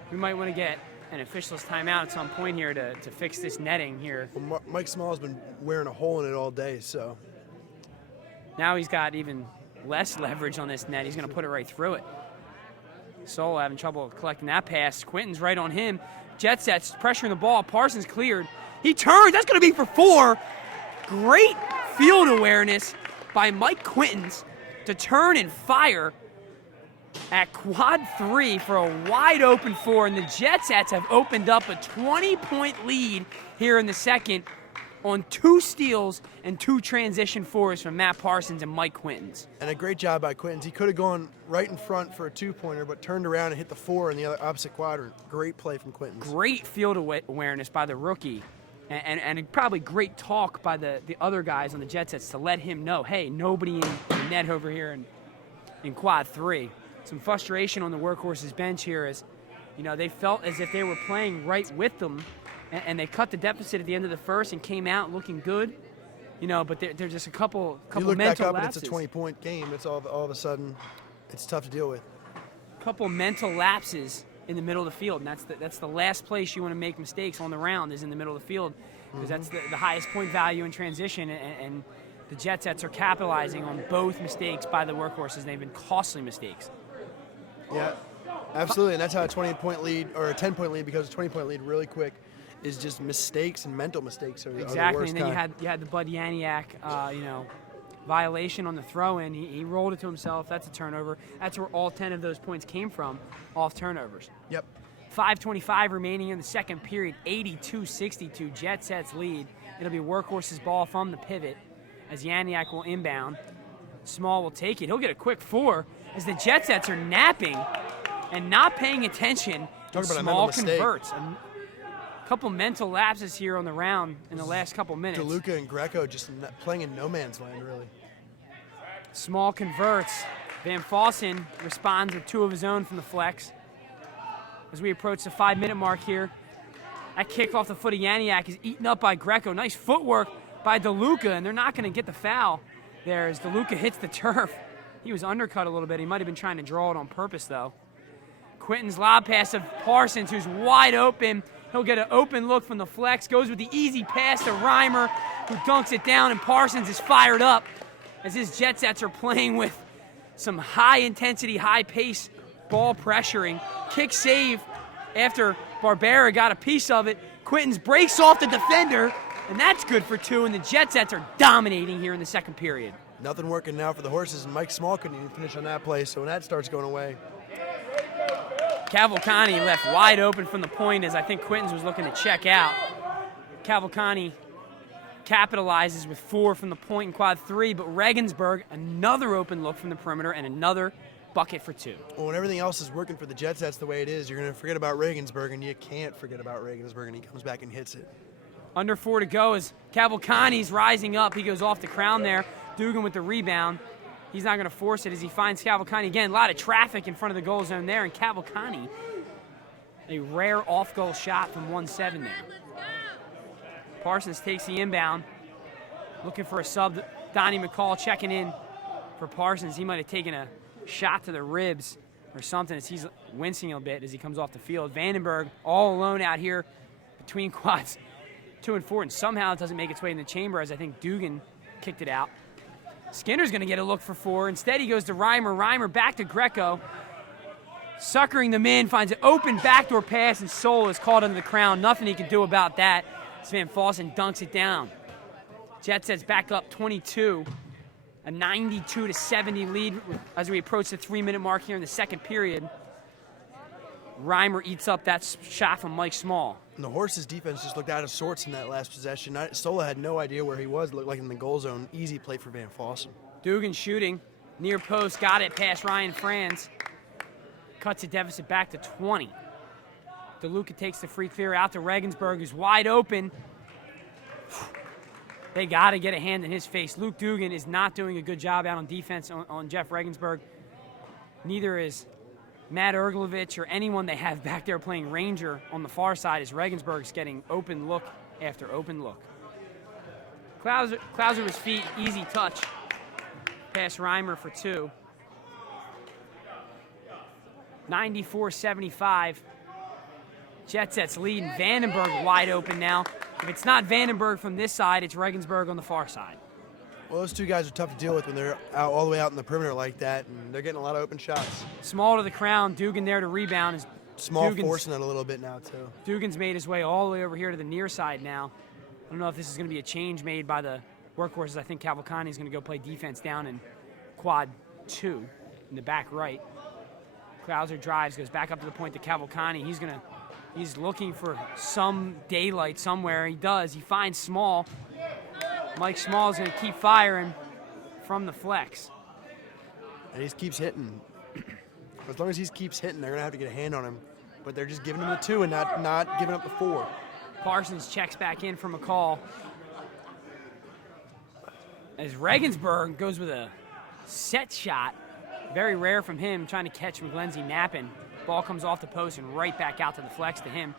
We might want to get an official's timeout at some point here to fix this netting here. Well, Mike Small's been wearing a hole in it all day, so. Now he's got even less leverage on this net. He's going to put it right through it. Solo having trouble collecting that pass. Quinton's right on him. Jet sets, pressuring the ball. Parsons cleared. He turns. That's going to be for 4. Great field awareness by Mike Quintons to turn and fire at quad 3 for a wide open 4. And the Jet sets have opened up a 20-point lead here in the second on 2 steals and 2 transition 4s from Matt Parsons and Mike Quintons. And a great job by Quintons. He could have gone right in front for a 2-pointer, but turned around and hit the 4 in the other opposite quadrant. Great play from Quintons. Great field awareness by the rookie. And probably great talk by the other guys on the Jet sets to let him know, hey, nobody in the net over here in quad 3. Some frustration on the Workhorses bench here as, you know, they felt as if they were playing right with them, and they cut the deficit at the end of the first and came out looking good, you know, but there's just a couple you look mental back up lapses. And it's a 20-point game. It's all of a sudden, it's tough to deal with. Couple mental lapses in the middle of the field, and that's the last place you want to make mistakes on the round is in the middle of the field, because that's the highest point value in transition, and the Jet sets are capitalizing on both mistakes by the Workhorses, and they've been costly mistakes. Yeah, absolutely, and that's how a 20-point lead or a 10-point lead becomes a 20-point lead really quick. Is just mistakes and mental mistakes are exactly, are the worst and then kind. you had the Bud Yaniak, you know, violation on the throw-in. He rolled it to himself. That's a turnover. That's where all 10 of those points came from, off turnovers. Yep. 5:25 remaining in the second period. 82-62. Jet sets lead. It'll be Workhorse's ball from the pivot as Yaniak will inbound. Small will take it. He'll get a quick 4 as the Jet sets are napping and not paying attention. Talk about a Small mental mistake. converts. A couple mental lapses here on the round in the last couple minutes. DeLuca and Greco just playing in no man's land, really. Small converts. Van Fossen responds with 2 of his own from the flex. As we approach the 5-minute mark here, that kick off the foot of Yaniak is eaten up by Greco. Nice footwork by DeLuca, and they're not going to get the foul there as DeLuca hits the turf. He was undercut a little bit. He might have been trying to draw it on purpose, though. Quinton's lob pass of Parsons, who's wide open. He'll get an open look from the flex, goes with the easy pass to Reimer, who dunks it down, and Parsons is fired up as his Jet sets are playing with some high-intensity, high-pace ball pressuring. Kick save after Barbera got a piece of it. Quintons breaks off the defender, and that's good for 2, and the Jet sets are dominating here in the second period. Nothing working now for the Horses, and Mike Small couldn't even finish on that play, so when that starts going away. Cavalcani left wide open from the point as I think Quintons was looking to check out. Cavalcani capitalizes with 4 from the point in quad 3, but Regensburg, another open look from the perimeter and another bucket for 2. Well, when everything else is working for the Jet sets the way it is, you're going to forget about Regensburg, and you can't forget about Regensburg, and he comes back and hits it. Under 4 to go as Cavalcani's rising up. He goes off the crown there. Dugan with the rebound. He's not going to force it as he finds Cavalcani. Again, a lot of traffic in front of the goal zone there, and Cavalcani, a rare off-goal shot from 1-7 there. Parsons takes the inbound, looking for a sub. Donnie McCall checking in for Parsons. He might have taken a shot to the ribs or something as he's wincing a bit as he comes off the field. Vandenberg all alone out here between quads 2 and 4, and somehow it doesn't make its way in the chamber as I think Dugan kicked it out. Skinner's going to get a look for 4. Instead, he goes to Reimer. Reimer back to Greco. Suckering them in, finds an open backdoor pass, and Soul is caught under the crown. Nothing he can do about that. Van Fossen dunks it down. Jet sets back up 22. A 92-70 lead as we approach the 3-minute mark here in the second period. Reimer eats up that shot from Mike Small. And the Horses' defense just looked out of sorts in that last possession. Sola had no idea where he was. It looked like in the goal zone. Easy play for Van Fossen. Dugan shooting. Near post. Got it past Ryan Franz. Cuts the deficit back to 20. DeLuca takes the free clear out to Regensburg, who's wide open. They got to get a hand in his face. Luke Dugan is not doing a good job out on defense on Jeff Regensburg. Neither is Matt Erglovich or anyone they have back there playing Ranger on the far side as Regensburg's getting open look after open look. Klauser with his feet, easy touch. Pass Reimer for 2. 94-75. Jet Sets leading. Vandenberg wide open now. If it's not Vandenberg from this side, it's Regensburg on the far side. Well, those two guys are tough to deal with when they're out all the way out in the perimeter like that, and they're getting a lot of open shots. Small to the crown. Dugan there to rebound. Small forcing it a little bit now, too. Dugan's made his way all the way over here to the near side now. I don't know if this is going to be a change made by the workhorses. I think Cavalcani is going to go play defense down in quad 2 in the back right. Krauser drives, goes back up to the point to Cavalcani. He's looking for some daylight somewhere. He does. He finds Small. Mike Small is going to keep firing from the flex. And he keeps hitting. As long as he keeps hitting, they're going to have to get a hand on him. But they're just giving him the 2 and not giving up the 4. Parsons checks back in from a call. As Regensburg goes with a set shot. Very rare from him, trying to catch McGlenzie napping. Ball comes off the post and right back out to the flex to him.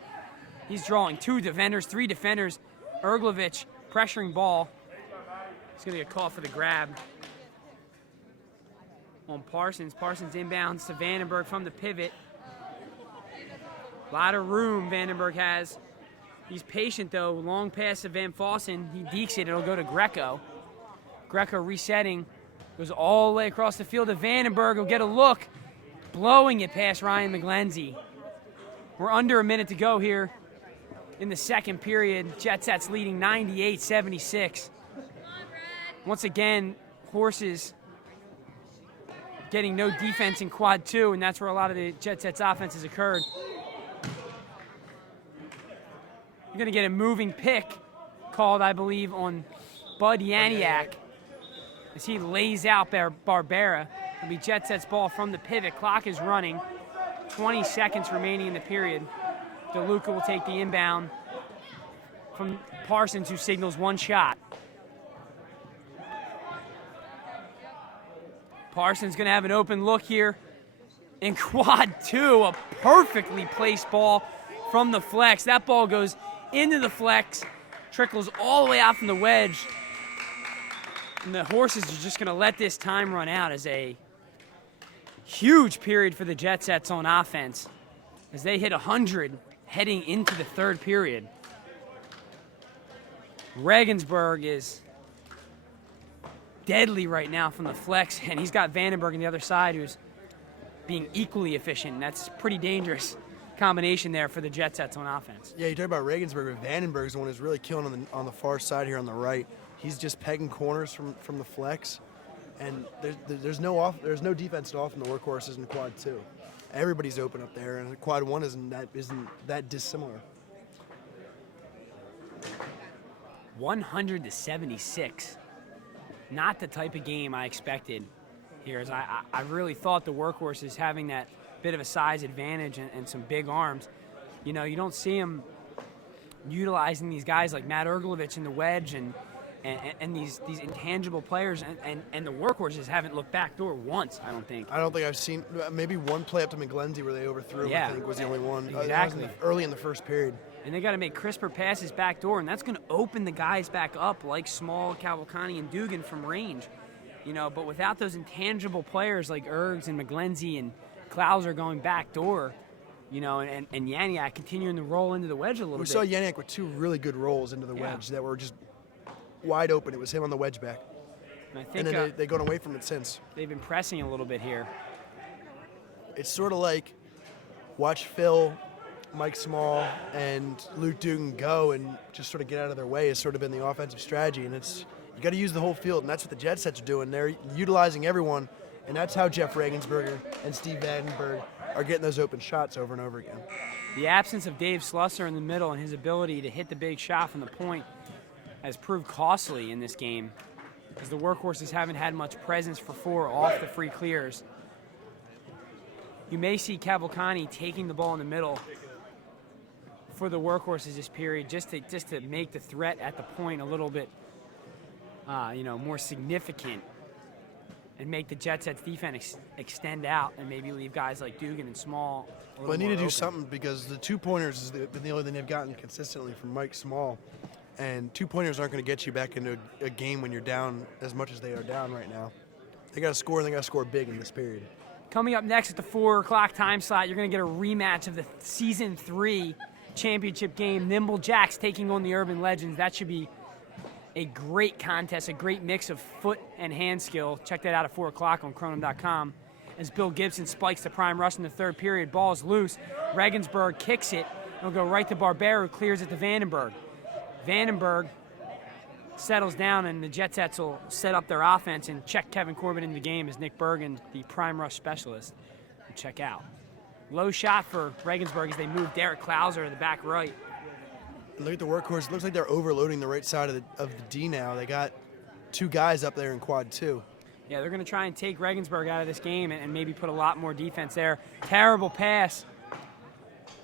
He's drawing 2 defenders, 3 defenders. Erglovich pressuring ball. He's going to get called for the grab on Parsons. Parsons inbounds to Vandenberg from the pivot. A lot of room Vandenberg has. He's patient, though. Long pass to Van Fossen. He dekes it. It'll go to Greco. Greco resetting. Goes all the way across the field to Vandenberg. He'll get a look. Blowing it past Ryan McGlenzie. We're under a minute to go here in the second period. Jet Sets leading 98-76. Once again, Horses getting no defense in quad 2, and that's where a lot of the Jet Sets offense has occurred. You're going to get a moving pick called, I believe, on Bud Yaniak as he lays out Barbera. It'll be Jet Sets ball from the pivot. Clock is running. 20 seconds remaining in the period. DeLuca will take the inbound from Parsons, who signals 1 shot. Parsons going to have an open look here in quad 2. A perfectly placed ball from the flex. That ball goes into the flex, trickles all the way out from the wedge. And the Horses are just going to let this time run out as a huge period for the Jet Sets on offense as they hit 100 heading into the third period. Regensburg is deadly right now from the flex, and he's got Vandenberg on the other side who's being equally efficient. And that's a pretty dangerous combination there for the Jet Sets on offense. Yeah, you talk about Regensburg, but Vandenberg's the one who's really killing on the far side here on the right. He's just pegging corners from the flex, and there's no defense at all from the workhorses in quad 2. Everybody's open up there, and quad 1 isn't that dissimilar. 100-76. Not the type of game I expected here. As I really thought the workhorses having that bit of a size advantage and some big arms. You know, you don't see them utilizing these guys like Matt Erglovich in the wedge and these intangible players, and the workhorses haven't looked backdoor once, I don't think. I don't think I've seen maybe one play up to McGlenzie where they overthrew him, I think was the only one. Exactly. Early in the first period. And they got to make crisper passes backdoor, and that's going to open the guys back up like Small, Cavalcani, and Dugan from range. You know, but without those intangible players like Ergs and McGlenzie and Klauser going backdoor, you know, and Yaniak continuing to roll into the wedge a little bit. We saw Yaniak with 2 really good rolls into the wedge that were just wide open. It was him on the wedge back. And I think then they've gone away from it since. They've been pressing a little bit here. It's sort of like watch Phil, Mike Small, and Luke Dugan go and just sort of get out of their way has sort of been the offensive strategy. And you got to use the whole field, and that's what the Jet Sets are doing. They're utilizing everyone, and that's how Jeff Regensburger and Steve Vandenberg are getting those open shots over and over again. The absence of Dave Slusser in the middle and his ability to hit the big shot from the point has proved costly in this game, as the workhorses haven't had much presence for 4 off the free clears. You may see Cavalcani taking the ball in the middle for the workhorses this period, just to make the threat at the point a little bit, more significant, and make the Jet Sets defense extend out, and maybe leave guys like Dugan and Small. Well, they need to do something, because the 2-pointers is the only thing they've gotten consistently from Mike Small, and 2-pointers aren't going to get you back into a game when you're down as much as they are down right now. They got to score, and they got to score big in this period. Coming up next at the 4 o'clock time slot, you're going to get a rematch of the Season 3 Championship Game. Nimble Jacks taking on the Urban Legends. That should be a great contest, a great mix of foot and hand skill. Check that out at 4 o'clock on Kronum.com. As Bill Gibson spikes the prime rush in the third period. Ball is loose. Regensburg kicks it. It'll go right to Barbera, who clears it to Vandenberg. Vandenberg settles down, and the Jetsets will set up their offense and check Kevin Corbett in the game as Nick Bergen, the prime rush specialist, will check out. Low shot for Regensburg as they move Derek Klauser to the back right. Look at the workhorse. It looks like they're overloading the right side of the D now. They got 2 guys up there in quad 2. Yeah, they're going to try and take Regensburg out of this game and maybe put a lot more defense there. Terrible pass.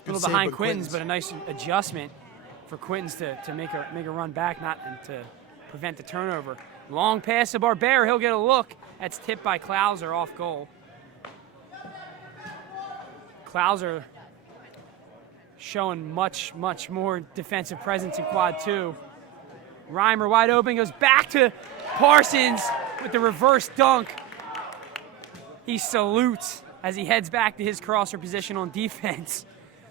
A little behind Quintons, but a nice adjustment for Quintons to make a run back, and to prevent the turnover. Long pass to Barbera. He'll get a look. That's tipped by Klauser off goal. Klauser showing much more defensive presence in quad 2. Reimer wide open, goes back to Parsons with the reverse dunk. He salutes as he heads back to his crosser position on defense.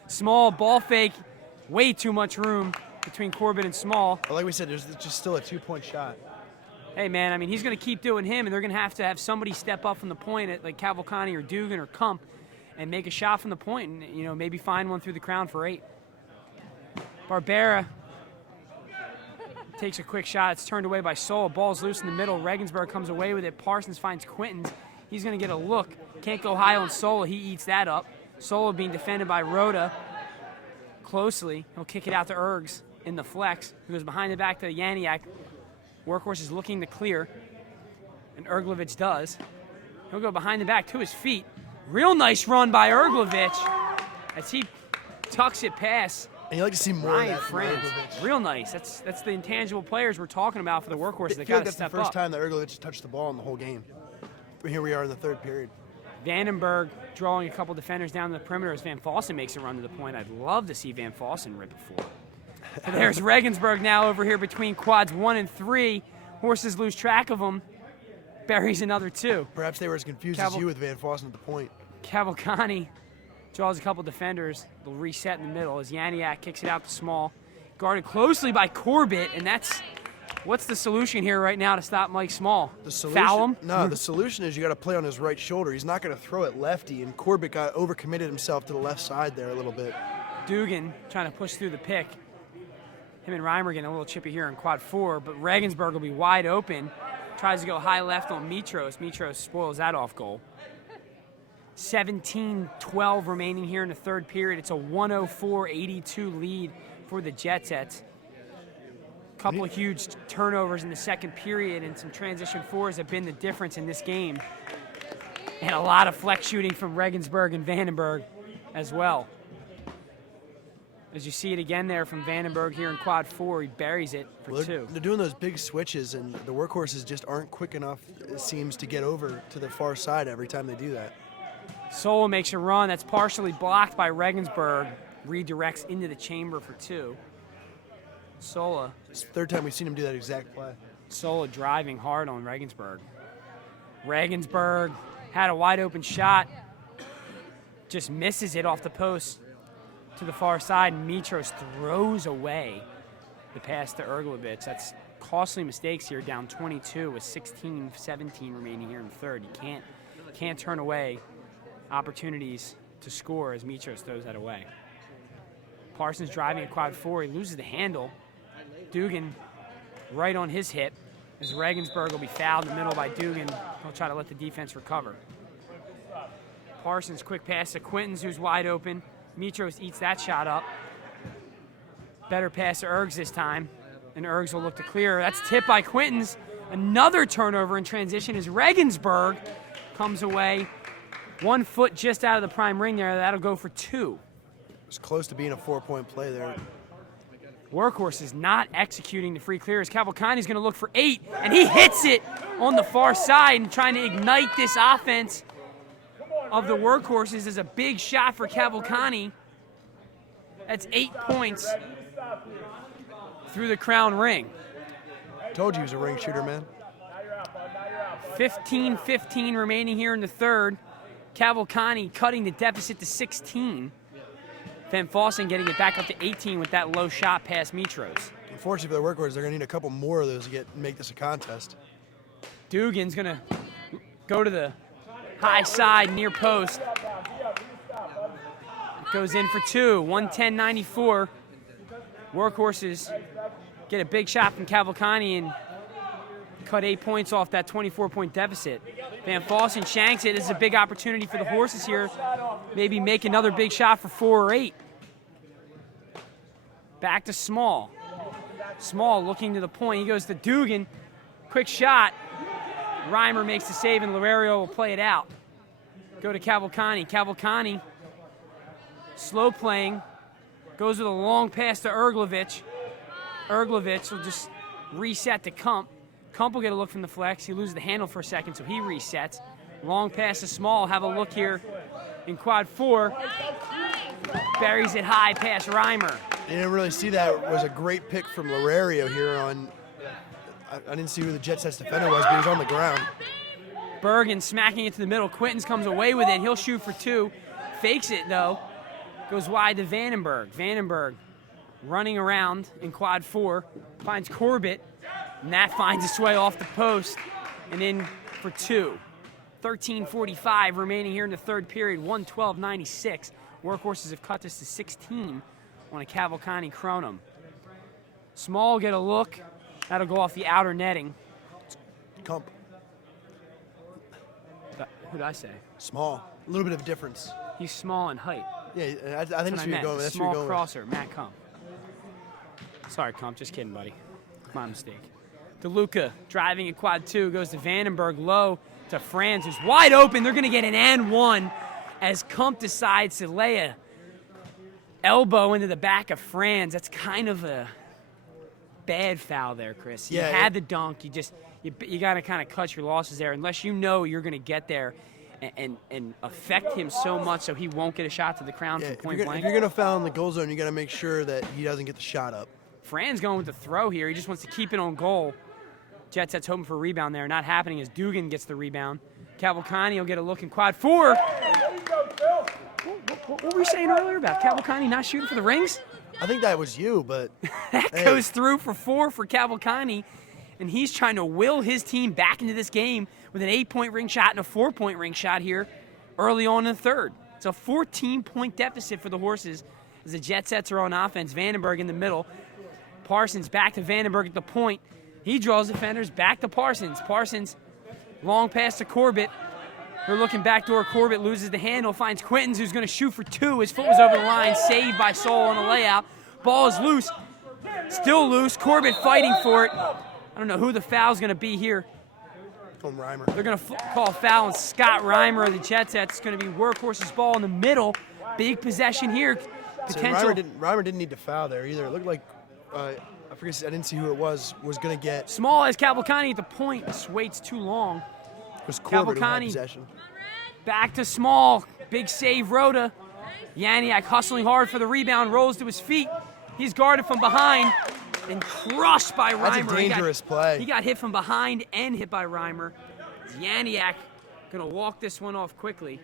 Small ball fake, way too much room between Corbett and Small. But like we said, there's just still a 2-point shot. Hey man, I mean, he's going to keep doing him, and they're going to have somebody step up from the point at like Cavalcante or Dugan or Kump and make a shot from the point and, maybe find one through the crown for 8. Barbera takes a quick shot. It's turned away by Sola. Ball's loose in the middle. Regensburg comes away with it. Parsons finds Quintons. He's going to get a look. Can't go high on Sola. He eats that up. Sola being defended by Rhoda closely. He'll kick it out to Ergs in the flex, who goes behind the back to Yaniak. Workhorse is looking to clear, and Erglovich does. He'll go behind the back to his feet. Real nice run by Erglovich as he tucks it past And you like to see more Ryan of that from France. Erglovich. Real nice. That's the intangible players we're talking about for the workhorses I that feel got like to that's the step first up. time that Erglovich touched the ball in the whole game. But here we are in the third period. Vandenberg drawing a couple defenders down the perimeter as Van Fossen makes a run to the point. I'd love to see Van Fossen rip it for. So there's Regensburg now over here between quads 1 and 3. Horses lose track of them. Buries another 2. Perhaps they were as confused as you with Van Fossen at the point. Cavalcante draws a couple defenders. They'll reset in the middle as Yaniak kicks it out to Small. Guarded closely by Corbett, and what's the solution here right now to stop Mike Small? The solution, Foul him? No, the solution is you got to play on his right shoulder. He's not going to throw it lefty, and Corbett got overcommitted himself to the left side there a little bit. Dugan trying to push through the pick. Him and Reimer getting a little chippy here in quad 4, but Regensburg will be wide open. Tries to go high left on Mitros. Mitros spoils that off goal. 17-12 remaining here in the third period. It's a 104-82 lead for the Jetsets. Couple of huge turnovers in the second period and some transition 4s have been the difference in this game. And a lot of flex shooting from Regensburg and Vandenberg as well. As you see it again there from Vandenberg here in quad 4, he buries it for 2. They're doing those big switches, and the workhorses just aren't quick enough, it seems, to get over to the far side every time they do that. Sola makes a run that's partially blocked by Regensburg. Redirects into the chamber for 2. Sola. It's the third time we've seen him do that exact play. Sola driving hard on Regensburg. Regensburg had a wide open shot. Just misses it off the post to the far side, and Mitros throws away the pass to Erglovich. That's costly mistakes here, down 22 with 16-17 remaining here in the third. You can't turn away opportunities to score as Mitros throws that away. Parsons driving at quad 4. He loses the handle. Dugan right on his hip as Regensburg will be fouled in the middle by Dugan. He'll try to let the defense recover. Parsons quick pass to Quintons, who's wide open. Mitros eats that shot up. Better pass to Ergs this time, and Ergs will look to clear. That's tipped by Quintons. Another turnover in transition as Regensburg comes away 1 foot just out of the prime ring there. That'll go for 2. It's close to being a 4-point play there. Workhorse is not executing the free clears. Cavalcante's going to look for 8, and he hits it on the far side and trying to ignite this offense of the Workhorses is a big shot for Cavalcante. That's 8 points through the crown ring. Told you he was a ring shooter, man. 15-15 remaining here in the third. Cavalcante cutting the deficit to 16. Van Fossen getting it back up to 18 with that low shot past Mitros. Unfortunately for the workhorse, they're going to need a couple more of those to make this a contest. Dugan's going to go to the high side near post. Goes in for two, 110-94. Workhorses get a big shot from Cavalcani and cut 8 points off that 24-point deficit. Van Fossen shanks it. This is a big opportunity for the horses here. Maybe make another big shot for 4 or 8. Back to Small. Small looking to the point. He goes to Dugan. Quick shot. Reimer makes the save and Lorario will play it out. Go to Cavalcani. Cavalcani, slow playing, goes with a long pass to Erglovich. Erglovich will just reset to Kump. Kump will get a look from the flex. He loses the handle for a second, so he resets. Long pass to Small. Have a look here in quad 4. Buries it high past Reimer. You didn't really see that. It was a great pick from Lorario here on. I didn't see who the Jet Sets defender was, but he was on the ground. Bergen smacking it to the middle. Quintons comes away with it. He'll shoot for 2. Fakes it, though. Goes wide to Vandenberg. Vandenberg running around in quad 4. Finds Corbett. And that finds its way off the post and in for 2. 13:45 remaining here in the third period. 112-96. Workhorses have cut this to 16 on a Cavalcani Kronum. Small get a look. That'll go off the outer netting. Kump. Who did I say? Small. A little bit of a difference. He's small in height. Yeah, I think that's where you're going. That's where Small you're going. crosser, Matt Kump. Sorry, Kump. Just kidding, buddy. My mistake. DeLuca driving at quad 2 goes to Vandenberg low to Franz, who's wide open. They're going to get an and 1 as Kump decides to lay a elbow into the back of Franz. That's kind of a bad foul there, Chris. You had the dunk. You got to kind of cut your losses there unless you know you're going to get there and affect him so much so he won't get a shot to the crown from point blank. If you're going to foul in the goal zone, you got to make sure that he doesn't get the shot up. Franz going with the throw here. He just wants to keep it on goal. Jet Set's hoping for a rebound there. Not happening as Dugan gets the rebound. Cavalcani will get a look in quad 4. What were we saying earlier about Cavalcani not shooting for the rings? I think that was you, but that goes through for 4 for Cavalcani, and he's trying to will his team back into this game with an 8-point ring shot and a 4-point ring shot here early on in the third. It's a 14-point deficit for the horses as the Jet Sets are on offense. Vandenberg in the middle. Parsons back to Vandenberg at the point. He draws defenders back to Parsons. Parsons, long pass to Corbett. They're looking backdoor. Corbett loses the handle, finds Quintons, who's going to shoot for 2. His foot was over the line, saved by Soul on a layout. Ball is loose, still loose. Corbett fighting for it. I don't know who the foul's going to be here. From Reimer. They're going to call a foul on Scott Reimer of the Jet Sets. It's going to be Workhorse's ball in the middle. Big possession here. Potential. Reimer didn't need to foul there either. It looked like, I didn't see who it was going to get. Small as Cavalcani at the point. This waits too long. It was Corbett who had Cavalcani possession. Back to Small. Big save, Rhoda. Yaniak hustling hard for the rebound, rolls to his feet. He's guarded from behind and crushed by Reimer. That's a dangerous play. He got hit from behind and hit by Reimer. Yaniak going to walk this one off quickly.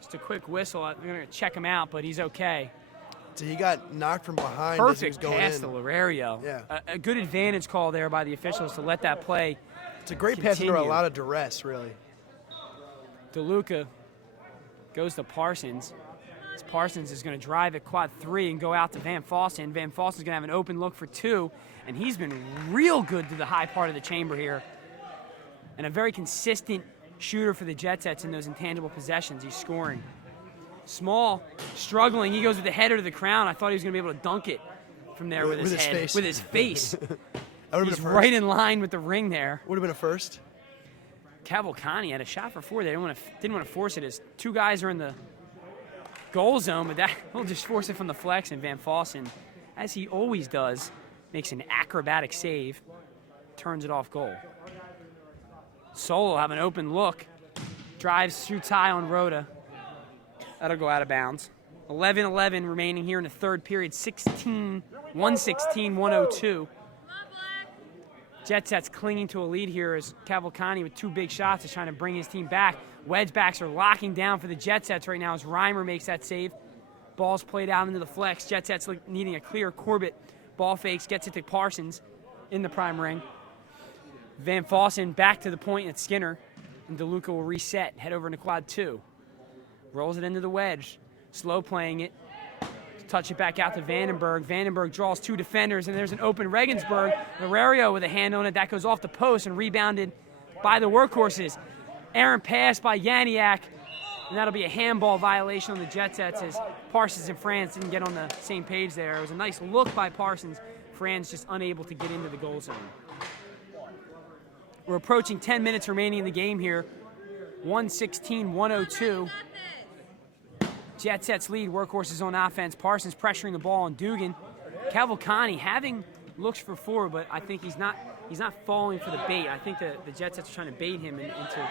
Just a quick whistle. I'm going to check him out, but he's okay. So he got knocked from behind as he was Perfect going pass in. to Lorario. Yeah. A good advantage call there by the officials to let that play It's a great pass under a lot of duress, really. DeLuca goes to Parsons. Parsons is going to drive at quad 3 and go out to Van Fossen. Van Fossen's going to have an open look for 2, and he's been real good to the high part of the chamber here. And a very consistent shooter for the Jet Sets in those intangible possessions. He's scoring. Small, struggling. He goes with the header to the crown. I thought he was going to be able to dunk it from there with his head. Face. With his face. He's right in line with the ring there. Would have been a first. Cavalcani had a shot for 4 there. Didn't want to force it as 2 guys are in the goal zone, but that he'll just force it from the flex, and Van Fossen, as he always does, makes an acrobatic save, turns it off goal. Solo have an open look, drives, shoots high on Rhoda. That'll go out of bounds. 11-11 remaining here in the third period. 116-102. Jet Sets clinging to a lead here as Cavalcani with 2 big shots is trying to bring his team back. Wedge backs are locking down for the Jet Sets right now as Reimer makes that save. Ball's played out into the flex. Jet Sets needing a clear. Corbett ball fakes, gets it to Parsons in the prime ring. Van Fossen back to the point at Skinner. And DeLuca will reset, head over into quad 2. Rolls it into the wedge. Slow playing it. Touch it back out to Vandenberg. Vandenberg draws 2 defenders, and there's an open Regensburg. Lorario with a hand on it. That goes off the post and rebounded by the Workhorses. Aaron pass by Yaniak, and that'll be a handball violation on the Jet Sets as Parsons and France didn't get on the same page there. It was a nice look by Parsons. France just unable to get into the goal zone. We're approaching 10 minutes remaining in the game here. 116-102. Jet Sets lead. Workhorses on offense. Parsons pressuring the ball on Dugan. Cavalcani having looks for 4, but I think he's not falling for the bait. I think the Jet Sets are trying to bait him into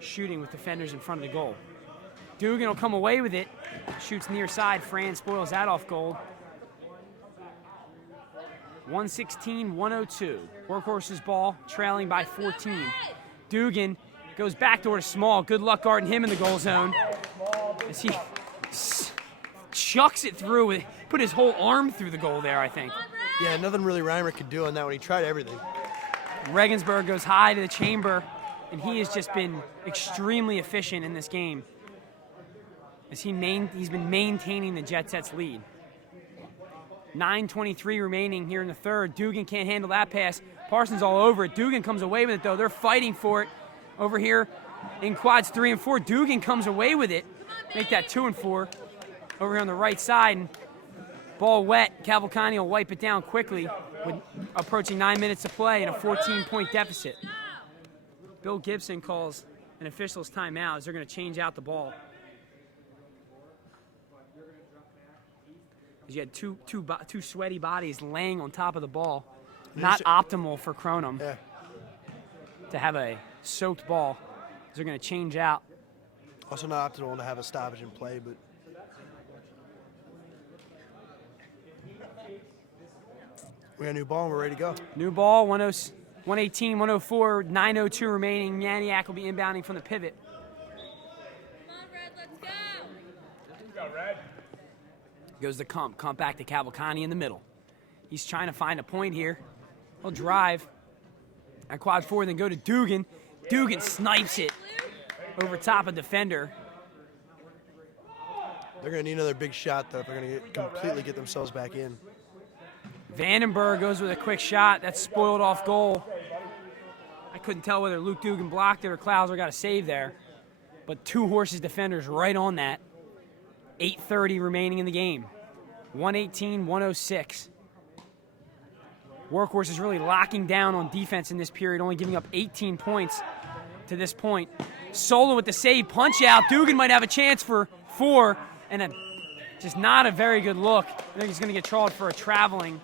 shooting with defenders in front of the goal. Dugan will come away with it. Shoots near side. Fran spoils that off goal. 116-102. Workhorses ball, trailing by 14. Dugan goes backdoor to Small. Good luck guarding him in the goal zone as he chucks it through. Put his whole arm through the goal there, I think. Yeah, nothing really Reimer could do on that one. He tried everything. Regensburg goes high to the chamber, and he has just been extremely efficient in this game as he's been maintaining the Jet Sets lead. 9:23 remaining here in the third. Dugan can't handle that pass. Parsons all over it. Dugan comes away with it, though. They're fighting for it over here in quads 3 and 4. Dugan comes away with it. Make that 2 and 4 over here on the right side. And ball wet. Cavalcani will wipe it down quickly with approaching 9 minutes to play and a 14-point deficit. Bill Gibson calls an official's timeout as they're going to change out the ball. You had two sweaty bodies laying on top of the ball. Not optimal for Kronum to have a soaked ball. They're going to change out. Also not optimal to have a stoppage in play, but we got a new ball and we're ready to go. New ball, 118, 104, 9:02 remaining. Yaniak will be inbounding from the pivot. Come on, Red, let's go. Let's go, Red. Goes the Kump back to Cavalcani in the middle. He's trying to find a point here. He'll drive at quad 4, then go to Dugan. Dugan snipes it over top of defender. They're going to need another big shot, though, if they're going to completely get themselves back in. Vandenberg goes with a quick shot. That's spoiled off goal. I couldn't tell whether Luke Dugan blocked it or Klauser got a save there. But 2 Horses defenders right on that. 8:30 remaining in the game. 118-106. Workhorse is really locking down on defense in this period, only giving up 18 points to this point. Solo with the save, punch out. Dugan might have a chance for 4, and just not a very good look. I think he's going to get trawled for a traveling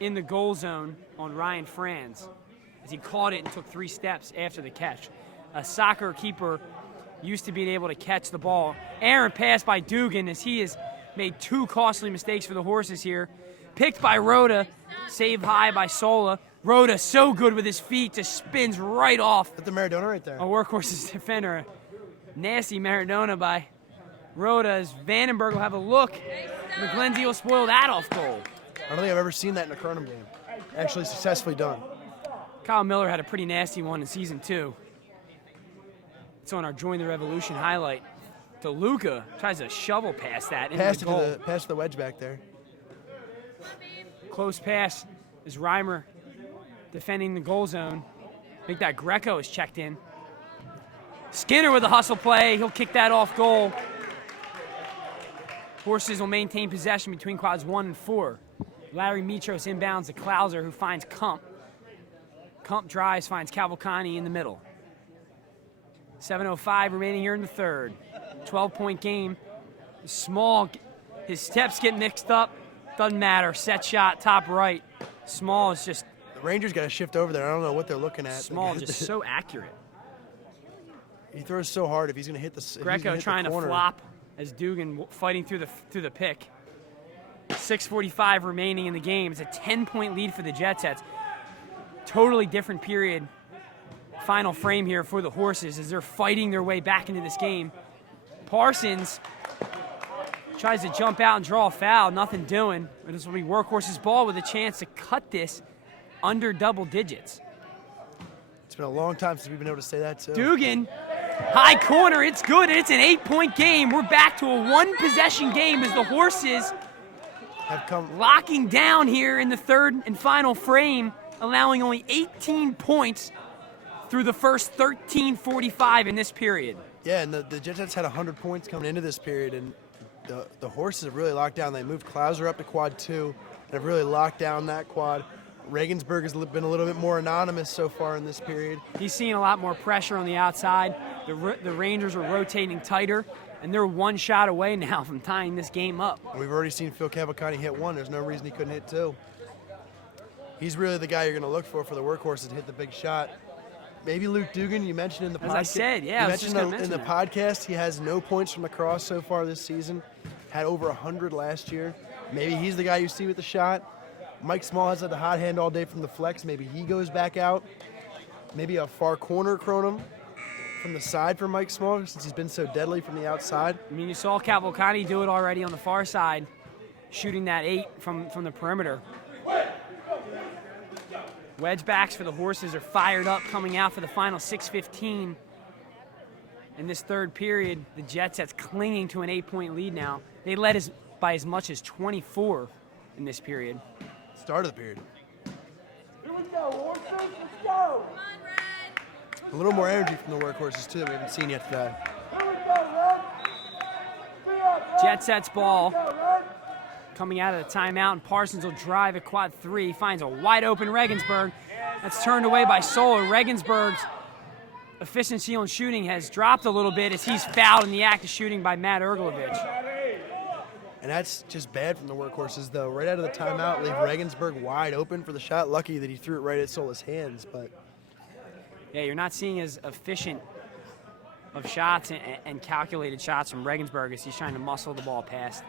in the goal zone on Ryan Franz as he caught it and took 3 steps after the catch. A soccer keeper used to being able to catch the ball. Aaron pass by Dugan as he has made 2 costly mistakes for the Horses here. Picked by Rhoda, save high by Sola. Rhoda so good with his feet, just spins right off. That's the Maradona right there. A Workhorse's defender. Nasty Maradona by Rhoda as Vandenberg will have a look. McGlenzie will spoil that off goal. I don't think I've ever seen that in a Kronum game. Actually successfully done. Kyle Miller had a pretty nasty one in season 2. It's on our Join the Revolution highlight. DeLuca tries to shovel past that into the goal. Pass the wedge back there. Close pass is Reimer defending the goal zone. I think that Greco is checked in. Skinner with a hustle play. He'll kick that off goal. Horses will maintain possession between quads 1 and 4. Larry Mitros inbounds to Klauser, who finds Kump. Kump drives, finds Cavalcani in the middle. 7:05 remaining here in the third. 12-point game. Small, his steps get mixed up. Doesn't matter. Set shot, top right. Small is just... The Rangers got to shift over there. I don't know what they're looking at. Small just so accurate. He throws so hard if he's going to hit the Greco trying to flop as Dugan fighting through the pick. 6:45 remaining in the game. It's a 10-point lead for the Jet Sets. Totally different period. Final frame here for the Horses as they're fighting their way back into this game. Parsons Tries to jump out and draw a foul, nothing doing. But this will be Workhorse's ball with a chance to cut this under double digits. It's been a long time since we've been able to say that, too. Dugan, high corner, it's good. It's an 8-point game. We're back to a one-possession game as the Horses Have come locking down here in the third and final frame, allowing only 18 points through the first 13:45 in this period. Yeah, and the Jets had 100 points coming into this period, and the Horses have really locked down. They moved Klauser up to quad 2 and have really locked down that quad. Regensburg has been a little bit more anonymous so far in this period. He's seeing a lot more pressure on the outside. The Rangers are rotating tighter, and they're one shot away now from tying this game up. We've already seen Phil Cavalcante hit one. There's no reason he couldn't hit two. He's really the guy you're going to look for the Workhorses to hit the big shot. Maybe Luke Dugan, you mentioned in the podcast. As I said, yeah, I was just gonna mention in the that. podcast, he has no points from the cross so far this season. Had over 100 last year. Maybe he's the guy you see with the shot. Mike Small has had the hot hand all day from the flex. Maybe he goes back out. Maybe a far corner Kronum from the side for Mike Small since he's been so deadly from the outside. I mean, you saw Cavalcante do it already on the far side, shooting that 8 from the perimeter. Wedge backs for the Horses are fired up, coming out for the final 6:15 in this third period. The Jet Sets clinging to an 8-point lead now. They led by as much as 24 in this period. Start of the period. Come on, Red. A little more energy from the Workhorses too that we haven't seen yet today. Jet Sets ball coming out of the timeout, and Parsons will drive at quad 3, finds a wide open Regensburg. That's turned away by Sola. Regensburg's efficiency on shooting has dropped a little bit as he's fouled in the act of shooting by Matt Erglovich. And that's just bad from the Workhorses, though. Right out of the timeout, leave Regensburg wide open for the shot. Lucky that he threw it right at Sola's hands, but Yeah, you're not seeing as efficient of shots and calculated shots from Regensburg as he's trying to muscle the ball past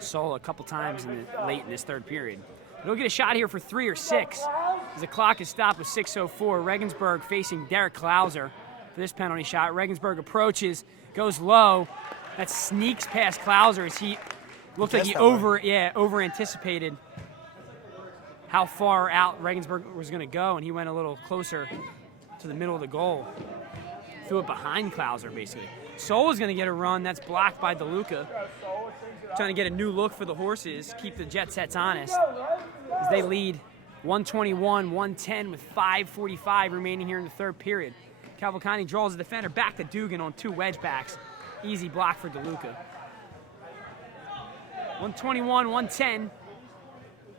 Sola a couple times late in this third period. But he'll get a shot here for 3 or 6 as the clock is stopped with 6:04. Regensburg facing Derek Klauser for this penalty shot. Regensburg approaches, goes low. That sneaks past Klauser as he looked like he over anticipated how far out Regensburg was going to go, and he went a little closer to the middle of the goal. Threw it behind Klauser, basically. Sola's going to get a run. That's blocked by DeLuca. Trying to get a new look for the Horses, keep the Jet Sets honest, as they lead 121-110 with 5:45 remaining here in the third period. Cavalcante draws the defender back to Dugan on 2 wedge backs. Easy block for DeLuca. 121-110.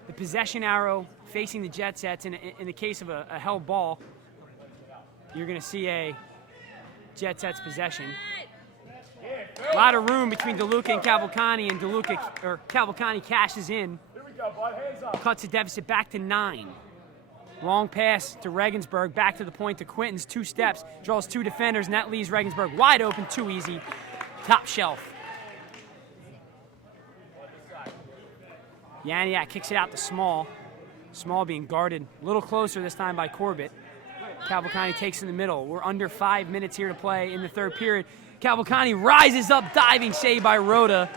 The possession arrow facing the Jet Sets. In the case of a held ball, you're going to see a Jet Sets possession. A lot of room between DeLuca and Cavalcante, and Cavalcante cashes in. Cuts the deficit back to 9. Long pass to Regensburg, back to the point to Quintons, 2 steps, draws 2 defenders, and that leaves Regensburg wide open, too easy. Top shelf. Yaniak kicks it out to Small. Small being guarded a little closer this time by Corbett. Cavalcante takes in the middle. We're under 5 minutes here to play in the third period. Cavalcante rises up, diving save by Rhoda.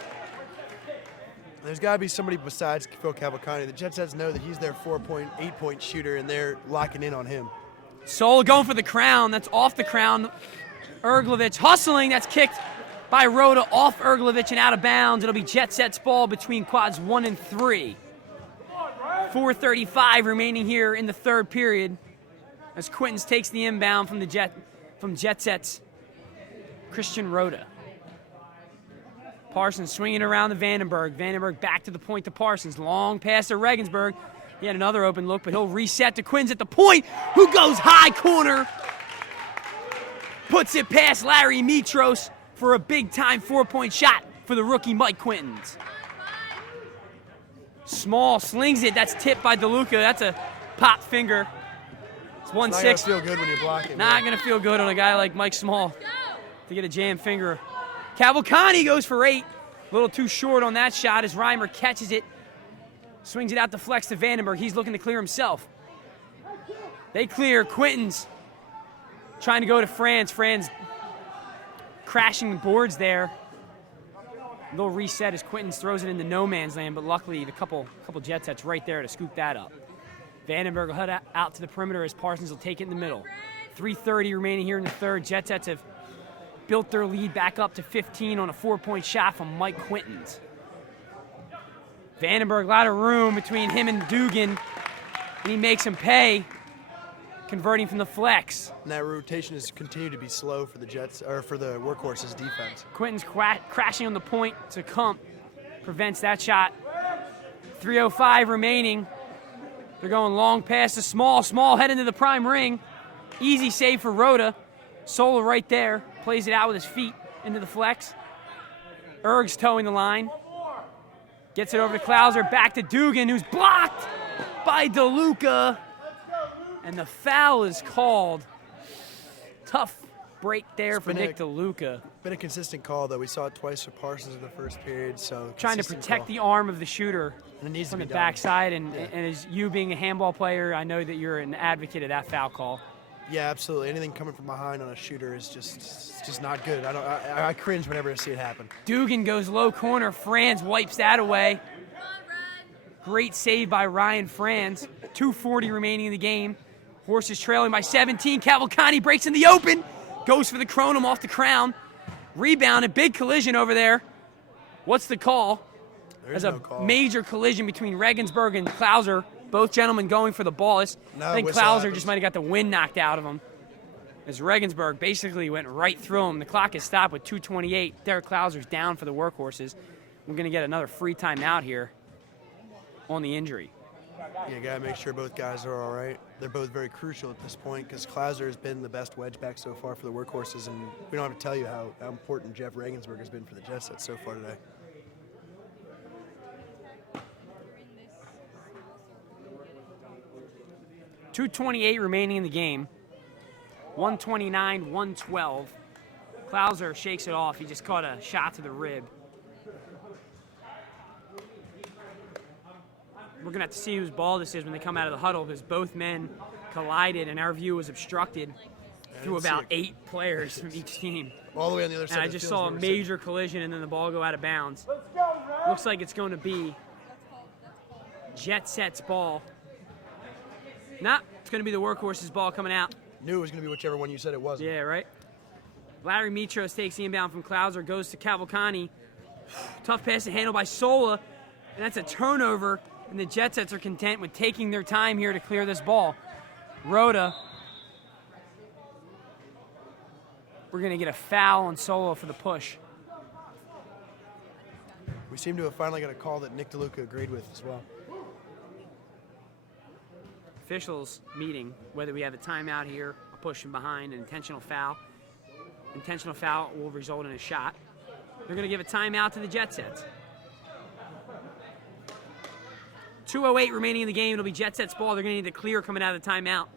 there's got to be somebody besides Phil Cavalcante. The Jet Sets know that he's their 8-point shooter, and they're locking in on him. Sola going for the crown. That's off the crown. Erglovich hustling. That's kicked by Rhoda off Erglovich and out of bounds. It'll be Jet Sets ball between quads 1 and 3. 4:35 remaining here in the third period as Quintons takes the inbound from Jet Sets Christian Rhoda. Parsons swinging around to Vandenberg. Vandenberg back to the point to Parsons. Long pass to Regensburg. He had another open look, but he'll reset to Quintons at the point, who goes high corner. Puts it past Larry Mitros for a big-time 4-point shot for the rookie Mike Quintons. Small slings it. That's tipped by DeLuca. That's a pop finger. It's 1-6. Not going to feel good when you block it. Not going to feel good on a guy like Mike Small to get a jam finger. Cavalcante goes for 8. A little too short on that shot as Reimer catches it. Swings it out to flex to Vandenberg. He's looking to clear himself. They clear. Quintons trying to go to Franz. Franz crashing the boards there. Little reset as Quintons throws it into no man's land, but luckily the couple jet sets right there to scoop that up. Vandenberg will head out to the perimeter as Parsons will take it in the middle. 3:30 remaining here in the third. Jet sets have built their lead back up to 15 on a 4-point shot from Mike Quintons. Vandenberg, a lot of room between him and Dugan, and he makes him pay, converting from the flex. And that rotation has continued to be slow for the Jets, or for the Workhorses defense. Quintons crashing on the point to Kump prevents that shot. 3:05 remaining. They're going long past the Small. Small head into the prime ring. Easy save for Rhoda. Sola right there. Plays it out with his feet into the flex. Erg's towing the line. Gets it over to Klauser. Back to Dugan, who's blocked by DeLuca. And the foul is called. Tough break there for Nick DeLuca. Been a consistent call, though. We saw it twice for Parsons in the first period. So trying to protect the arm of the shooter and it needs from to the be backside. And as you being a handball player, I know that you're an advocate of that foul call. Yeah, absolutely. Anything coming from behind on a shooter is just not good. I cringe whenever I see it happen. Dugan goes low corner. Franz wipes that away. Great save by Ryan Franz. 2:40 remaining in the game. Horses trailing by 17. Cavalcante breaks in the open. Goes for the Kronum off the crown. Rebound, a big collision over there. What's the call? There's no call. Major collision between Regensburg and Klauser. Both gentlemen going for the ball. I think Klauser just might have got the wind knocked out of him, as Regensburg basically went right through him. The clock is stopped with 2:28. Derek Klauser's down for the Workhorses. We're going to get another free timeout here on the injury. You got to make sure both guys are all right. They're both very crucial at this point because Klauser has been the best wedge back so far for the Workhorses, and we don't have to tell you how important Jeff Regensburg has been for the Jet Sets so far today. .228 remaining in the game. 129, 112. Klauser shakes it off. He just caught a shot to the rib. We're going to have to see whose ball this is when they come out of the huddle because both men collided and our view was obstructed through about 8 players from each team. All the way on the other side. And I just saw a major collision and then the ball go out of bounds. Looks like it's going to be Jet Set's ball. Nah, it's going to be the Workhorses ball coming out. Knew it was going to be whichever one you said it wasn't. Yeah, right. Larry Mitros takes the inbound from Klauser, goes to Cavalcante. Tough pass to handle by Sola, and that's a turnover, and the Jet Sets are content with taking their time here to clear this ball. Rhoda. We're going to get a foul on Sola for the push. We seem to have finally got a call that Nick DeLuca agreed with as well. Officials meeting whether we have a timeout here, a push from behind, an intentional foul. Intentional foul will result in a shot. They're going to give a timeout to the Jet Sets. 2:08 remaining in the game. It'll be Jet Sets ball. They're going to need to clear coming out of the timeout.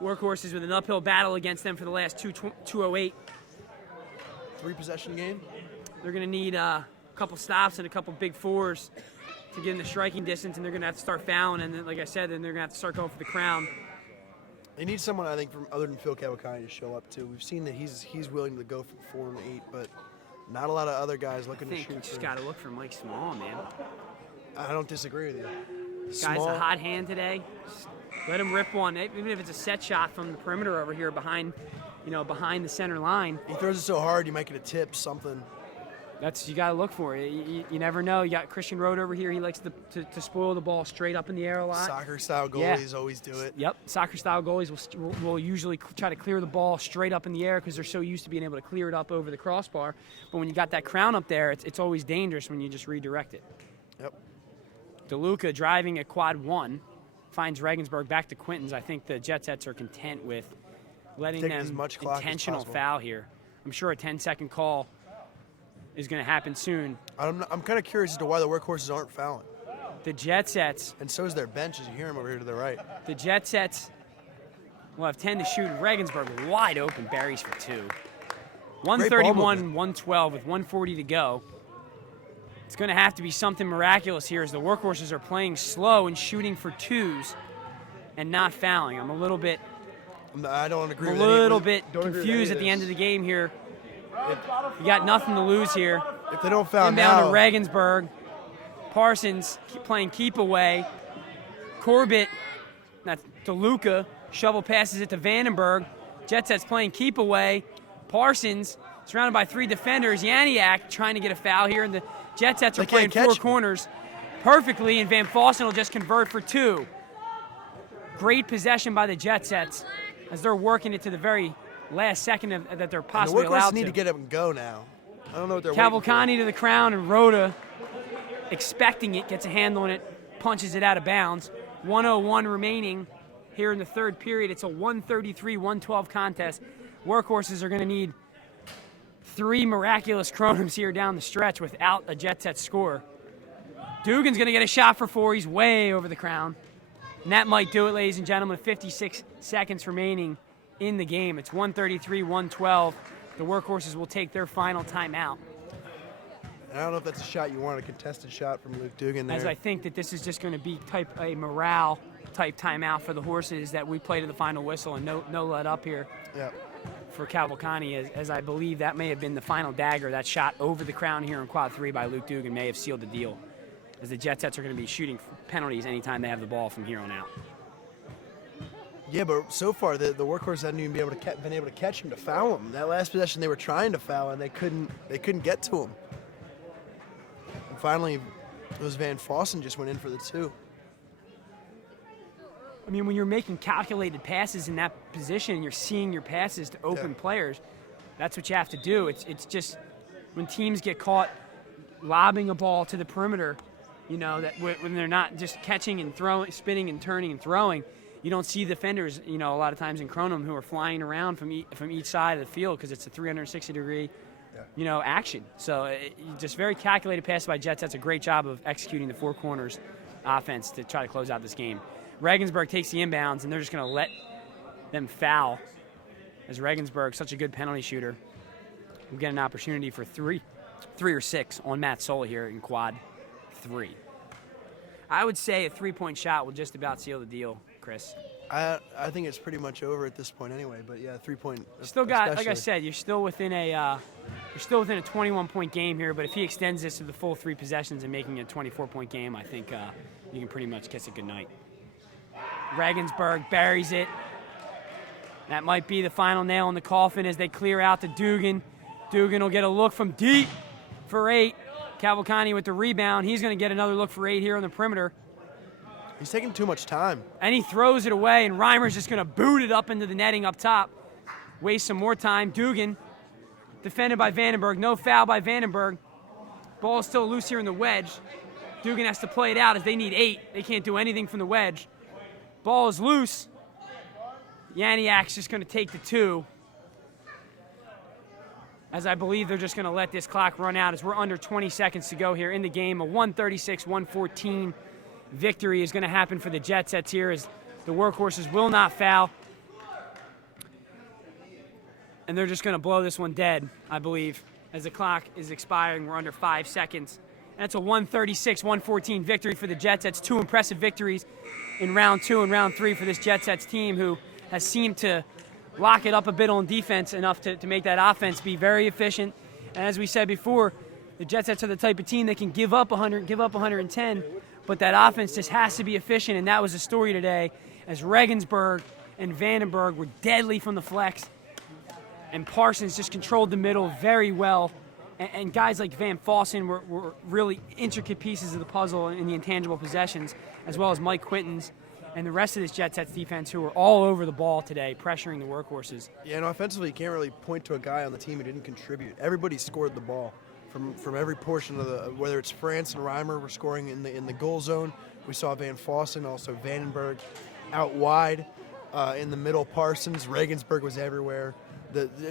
Workhorses with an uphill battle against them for the last 2:08. 3-possession game. They're going to need a couple stops and a couple big fours to get in the striking distance, and they're going to have to start fouling, and then, like I said, then they're going to have to start going for the crown. They need someone, I think, from other than Phil Cavalcante to show up, too. We've seen that he's willing to go for 4 and 8, but not a lot of other guys looking to shoot. You just got to look for Mike Small, man. I don't disagree with you. Guy's a hot hand today. Let him rip one, even if it's a set shot from the perimeter over here behind the center line. He throws it so hard, you might get a tip, something. That's you got to look for it. You never know. You got Christian Road over here. He likes to spoil the ball straight up in the air a lot. Soccer-style goalies always do it. Yep, soccer-style goalies will usually try to clear the ball straight up in the air because they're so used to being able to clear it up over the crossbar. But when you got that crown up there, it's always dangerous when you just redirect it. Yep. DeLuca driving at quad 1 finds Regensburg back to Quintons. I think the Jet Sets are content with letting them as much clock intentional as possible. foul here. I'm sure a 10-second call is going to happen soon. I'm kind of curious as to why the Workhorses aren't fouling. The Jet Sets. And so is their bench, as you hear them over here to the right. The Jet Sets will have 10 to shoot. Regensburg wide open, buries for 2. 131, 112 with 140 to go. It's going to have to be something miraculous here as the Workhorses are playing slow and shooting for 2s and not fouling. I'm a little bit confused at the end of the game here. You got nothing to lose here. If they don't foul Inbound now, to Regensburg. Parsons playing keep away. Corbett, that's DeLuca, shovel passes it to Vandenberg. Jetsets playing keep away. Parsons surrounded by 3 defenders. Yaniak trying to get a foul here, and the Jetsets are playing 4 corners perfectly, and Van Fossen will just convert for 2. Great possession by the Jetsets as they're working it to the very last second that they're possibly allowed to. The workhorses need to get up and go now. I don't know what they're Cavalcani to the crown, and Rhoda, expecting it, gets a hand on it, punches it out of bounds. 1:01 remaining here in the third period. It's a 133-112 contest. Workhorses are going to need 3 miraculous Kronums here down the stretch without a Jet Set score. Dugan's going to get a shot for 4. He's way over the crown. And that might do it, ladies and gentlemen. 56 seconds remaining in the game. It's 133-112. The Workhorses will take their final timeout. I don't know if that's a shot you want, a contested shot from Luke Dugan there. As I think that this is just going to be a morale type timeout for the horses, that we play to the final whistle and no let up here. Yep. For Cavalcani, as I believe that may have been the final dagger. That shot over the crown here in quad 3 by Luke Dugan may have sealed the deal, as the Jet Sets are going to be shooting penalties anytime they have the ball from here on out. Yeah, but so far the Workhorse hadn't even been able to catch him to foul him. That last possession they were trying to foul and they couldn't get to him. And finally, it was Van Fossen just went in for the 2. I mean, when you're making calculated passes in that position and you're seeing your passes to open players, that's what you have to do. It's just when teams get caught lobbing a ball to the perimeter, you know, that when they're not just catching and throwing, spinning and turning and throwing, you don't see defenders, you know, a lot of times in Kronum who are flying around from each side of the field because it's a 360-degree, you know, action. So just very calculated pass by Jets. That's a great job of executing the 4 corners offense to try to close out this game. Regensburg takes the inbounds, and they're just going to let them foul, as Regensburg, such a good penalty shooter, will get an opportunity for 3 or 6 on Matt Sola here in quad 3. I would say a 3-point shot will just about seal the deal, Chris. I think it's pretty much over at this point anyway. But yeah, 3-point. Still got, like I said, you're still within a 21-point game here. But if he extends this to the full 3 possessions and making it a 24-point game, I think you can pretty much kiss it goodnight. Regensburg buries it. That might be the final nail in the coffin as they clear out to Dugan. Dugan will get a look from deep for 8. Cavalcani with the rebound. He's going to get another look for 8 here on the perimeter. He's taking too much time. And he throws it away, and Reimer's just going to boot it up into the netting up top. Waste some more time. Dugan defended by Vandenberg. No foul by Vandenberg. Ball is still loose here in the wedge. Dugan has to play it out as they need 8. They can't do anything from the wedge. Ball is loose. Yaniak's just going to take the 2. As I believe they're just going to let this clock run out as we're under 20 seconds to go here in the game. A 136-114 victory is going to happen for the Jet Sets here as the Workhorses will not foul. And they're just going to blow this one dead, I believe, as the clock is expiring. We're under 5 seconds. And it's a 136-114 victory for the Jet Sets. 2 impressive victories in round 2 and round 3 for this Jet Sets team, who has seemed to lock it up a bit on defense enough to make that offense be very efficient. And as we said before, the Jet Sets are the type of team that can give up 100, give up 110, but that offense just has to be efficient, and that was the story today, as Regensburg and Vandenberg were deadly from the flex, and Parsons just controlled the middle very well. And guys like Van Fossen were really intricate pieces of the puzzle in the intangible possessions, as well as Mike Quintons and the rest of this Jet Sets defense, who were all over the ball today, pressuring the Workhorses. Yeah, and offensively, you can't really point to a guy on the team who didn't contribute. Everybody scored the ball from every portion of the, whether it's France and Reimer were scoring in the goal zone. We saw Van Fossen, also Vandenberg out wide. In the middle, Parsons, Regensburg was everywhere.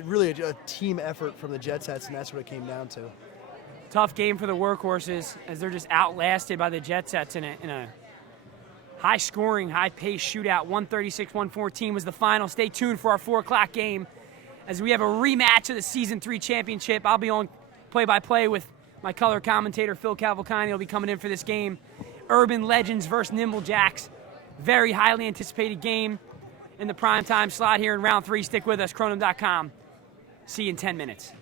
Really a team effort from the Jet Sets, and that's what it came down to. Tough game for the Workhorses as they're just outlasted by the Jet Sets in a high-scoring, high-paced shootout. 136-114 was the final. Stay tuned for our 4 o'clock game as we have a rematch of the Season 3 championship. I'll be on play-by-play with my color commentator, Phil Cavalcani. He'll be coming in for this game. Urban Legends versus Nimble Jacks. Very highly anticipated game in the primetime slot here in round 3. Stick with us, Kronum.com. See you in 10 minutes.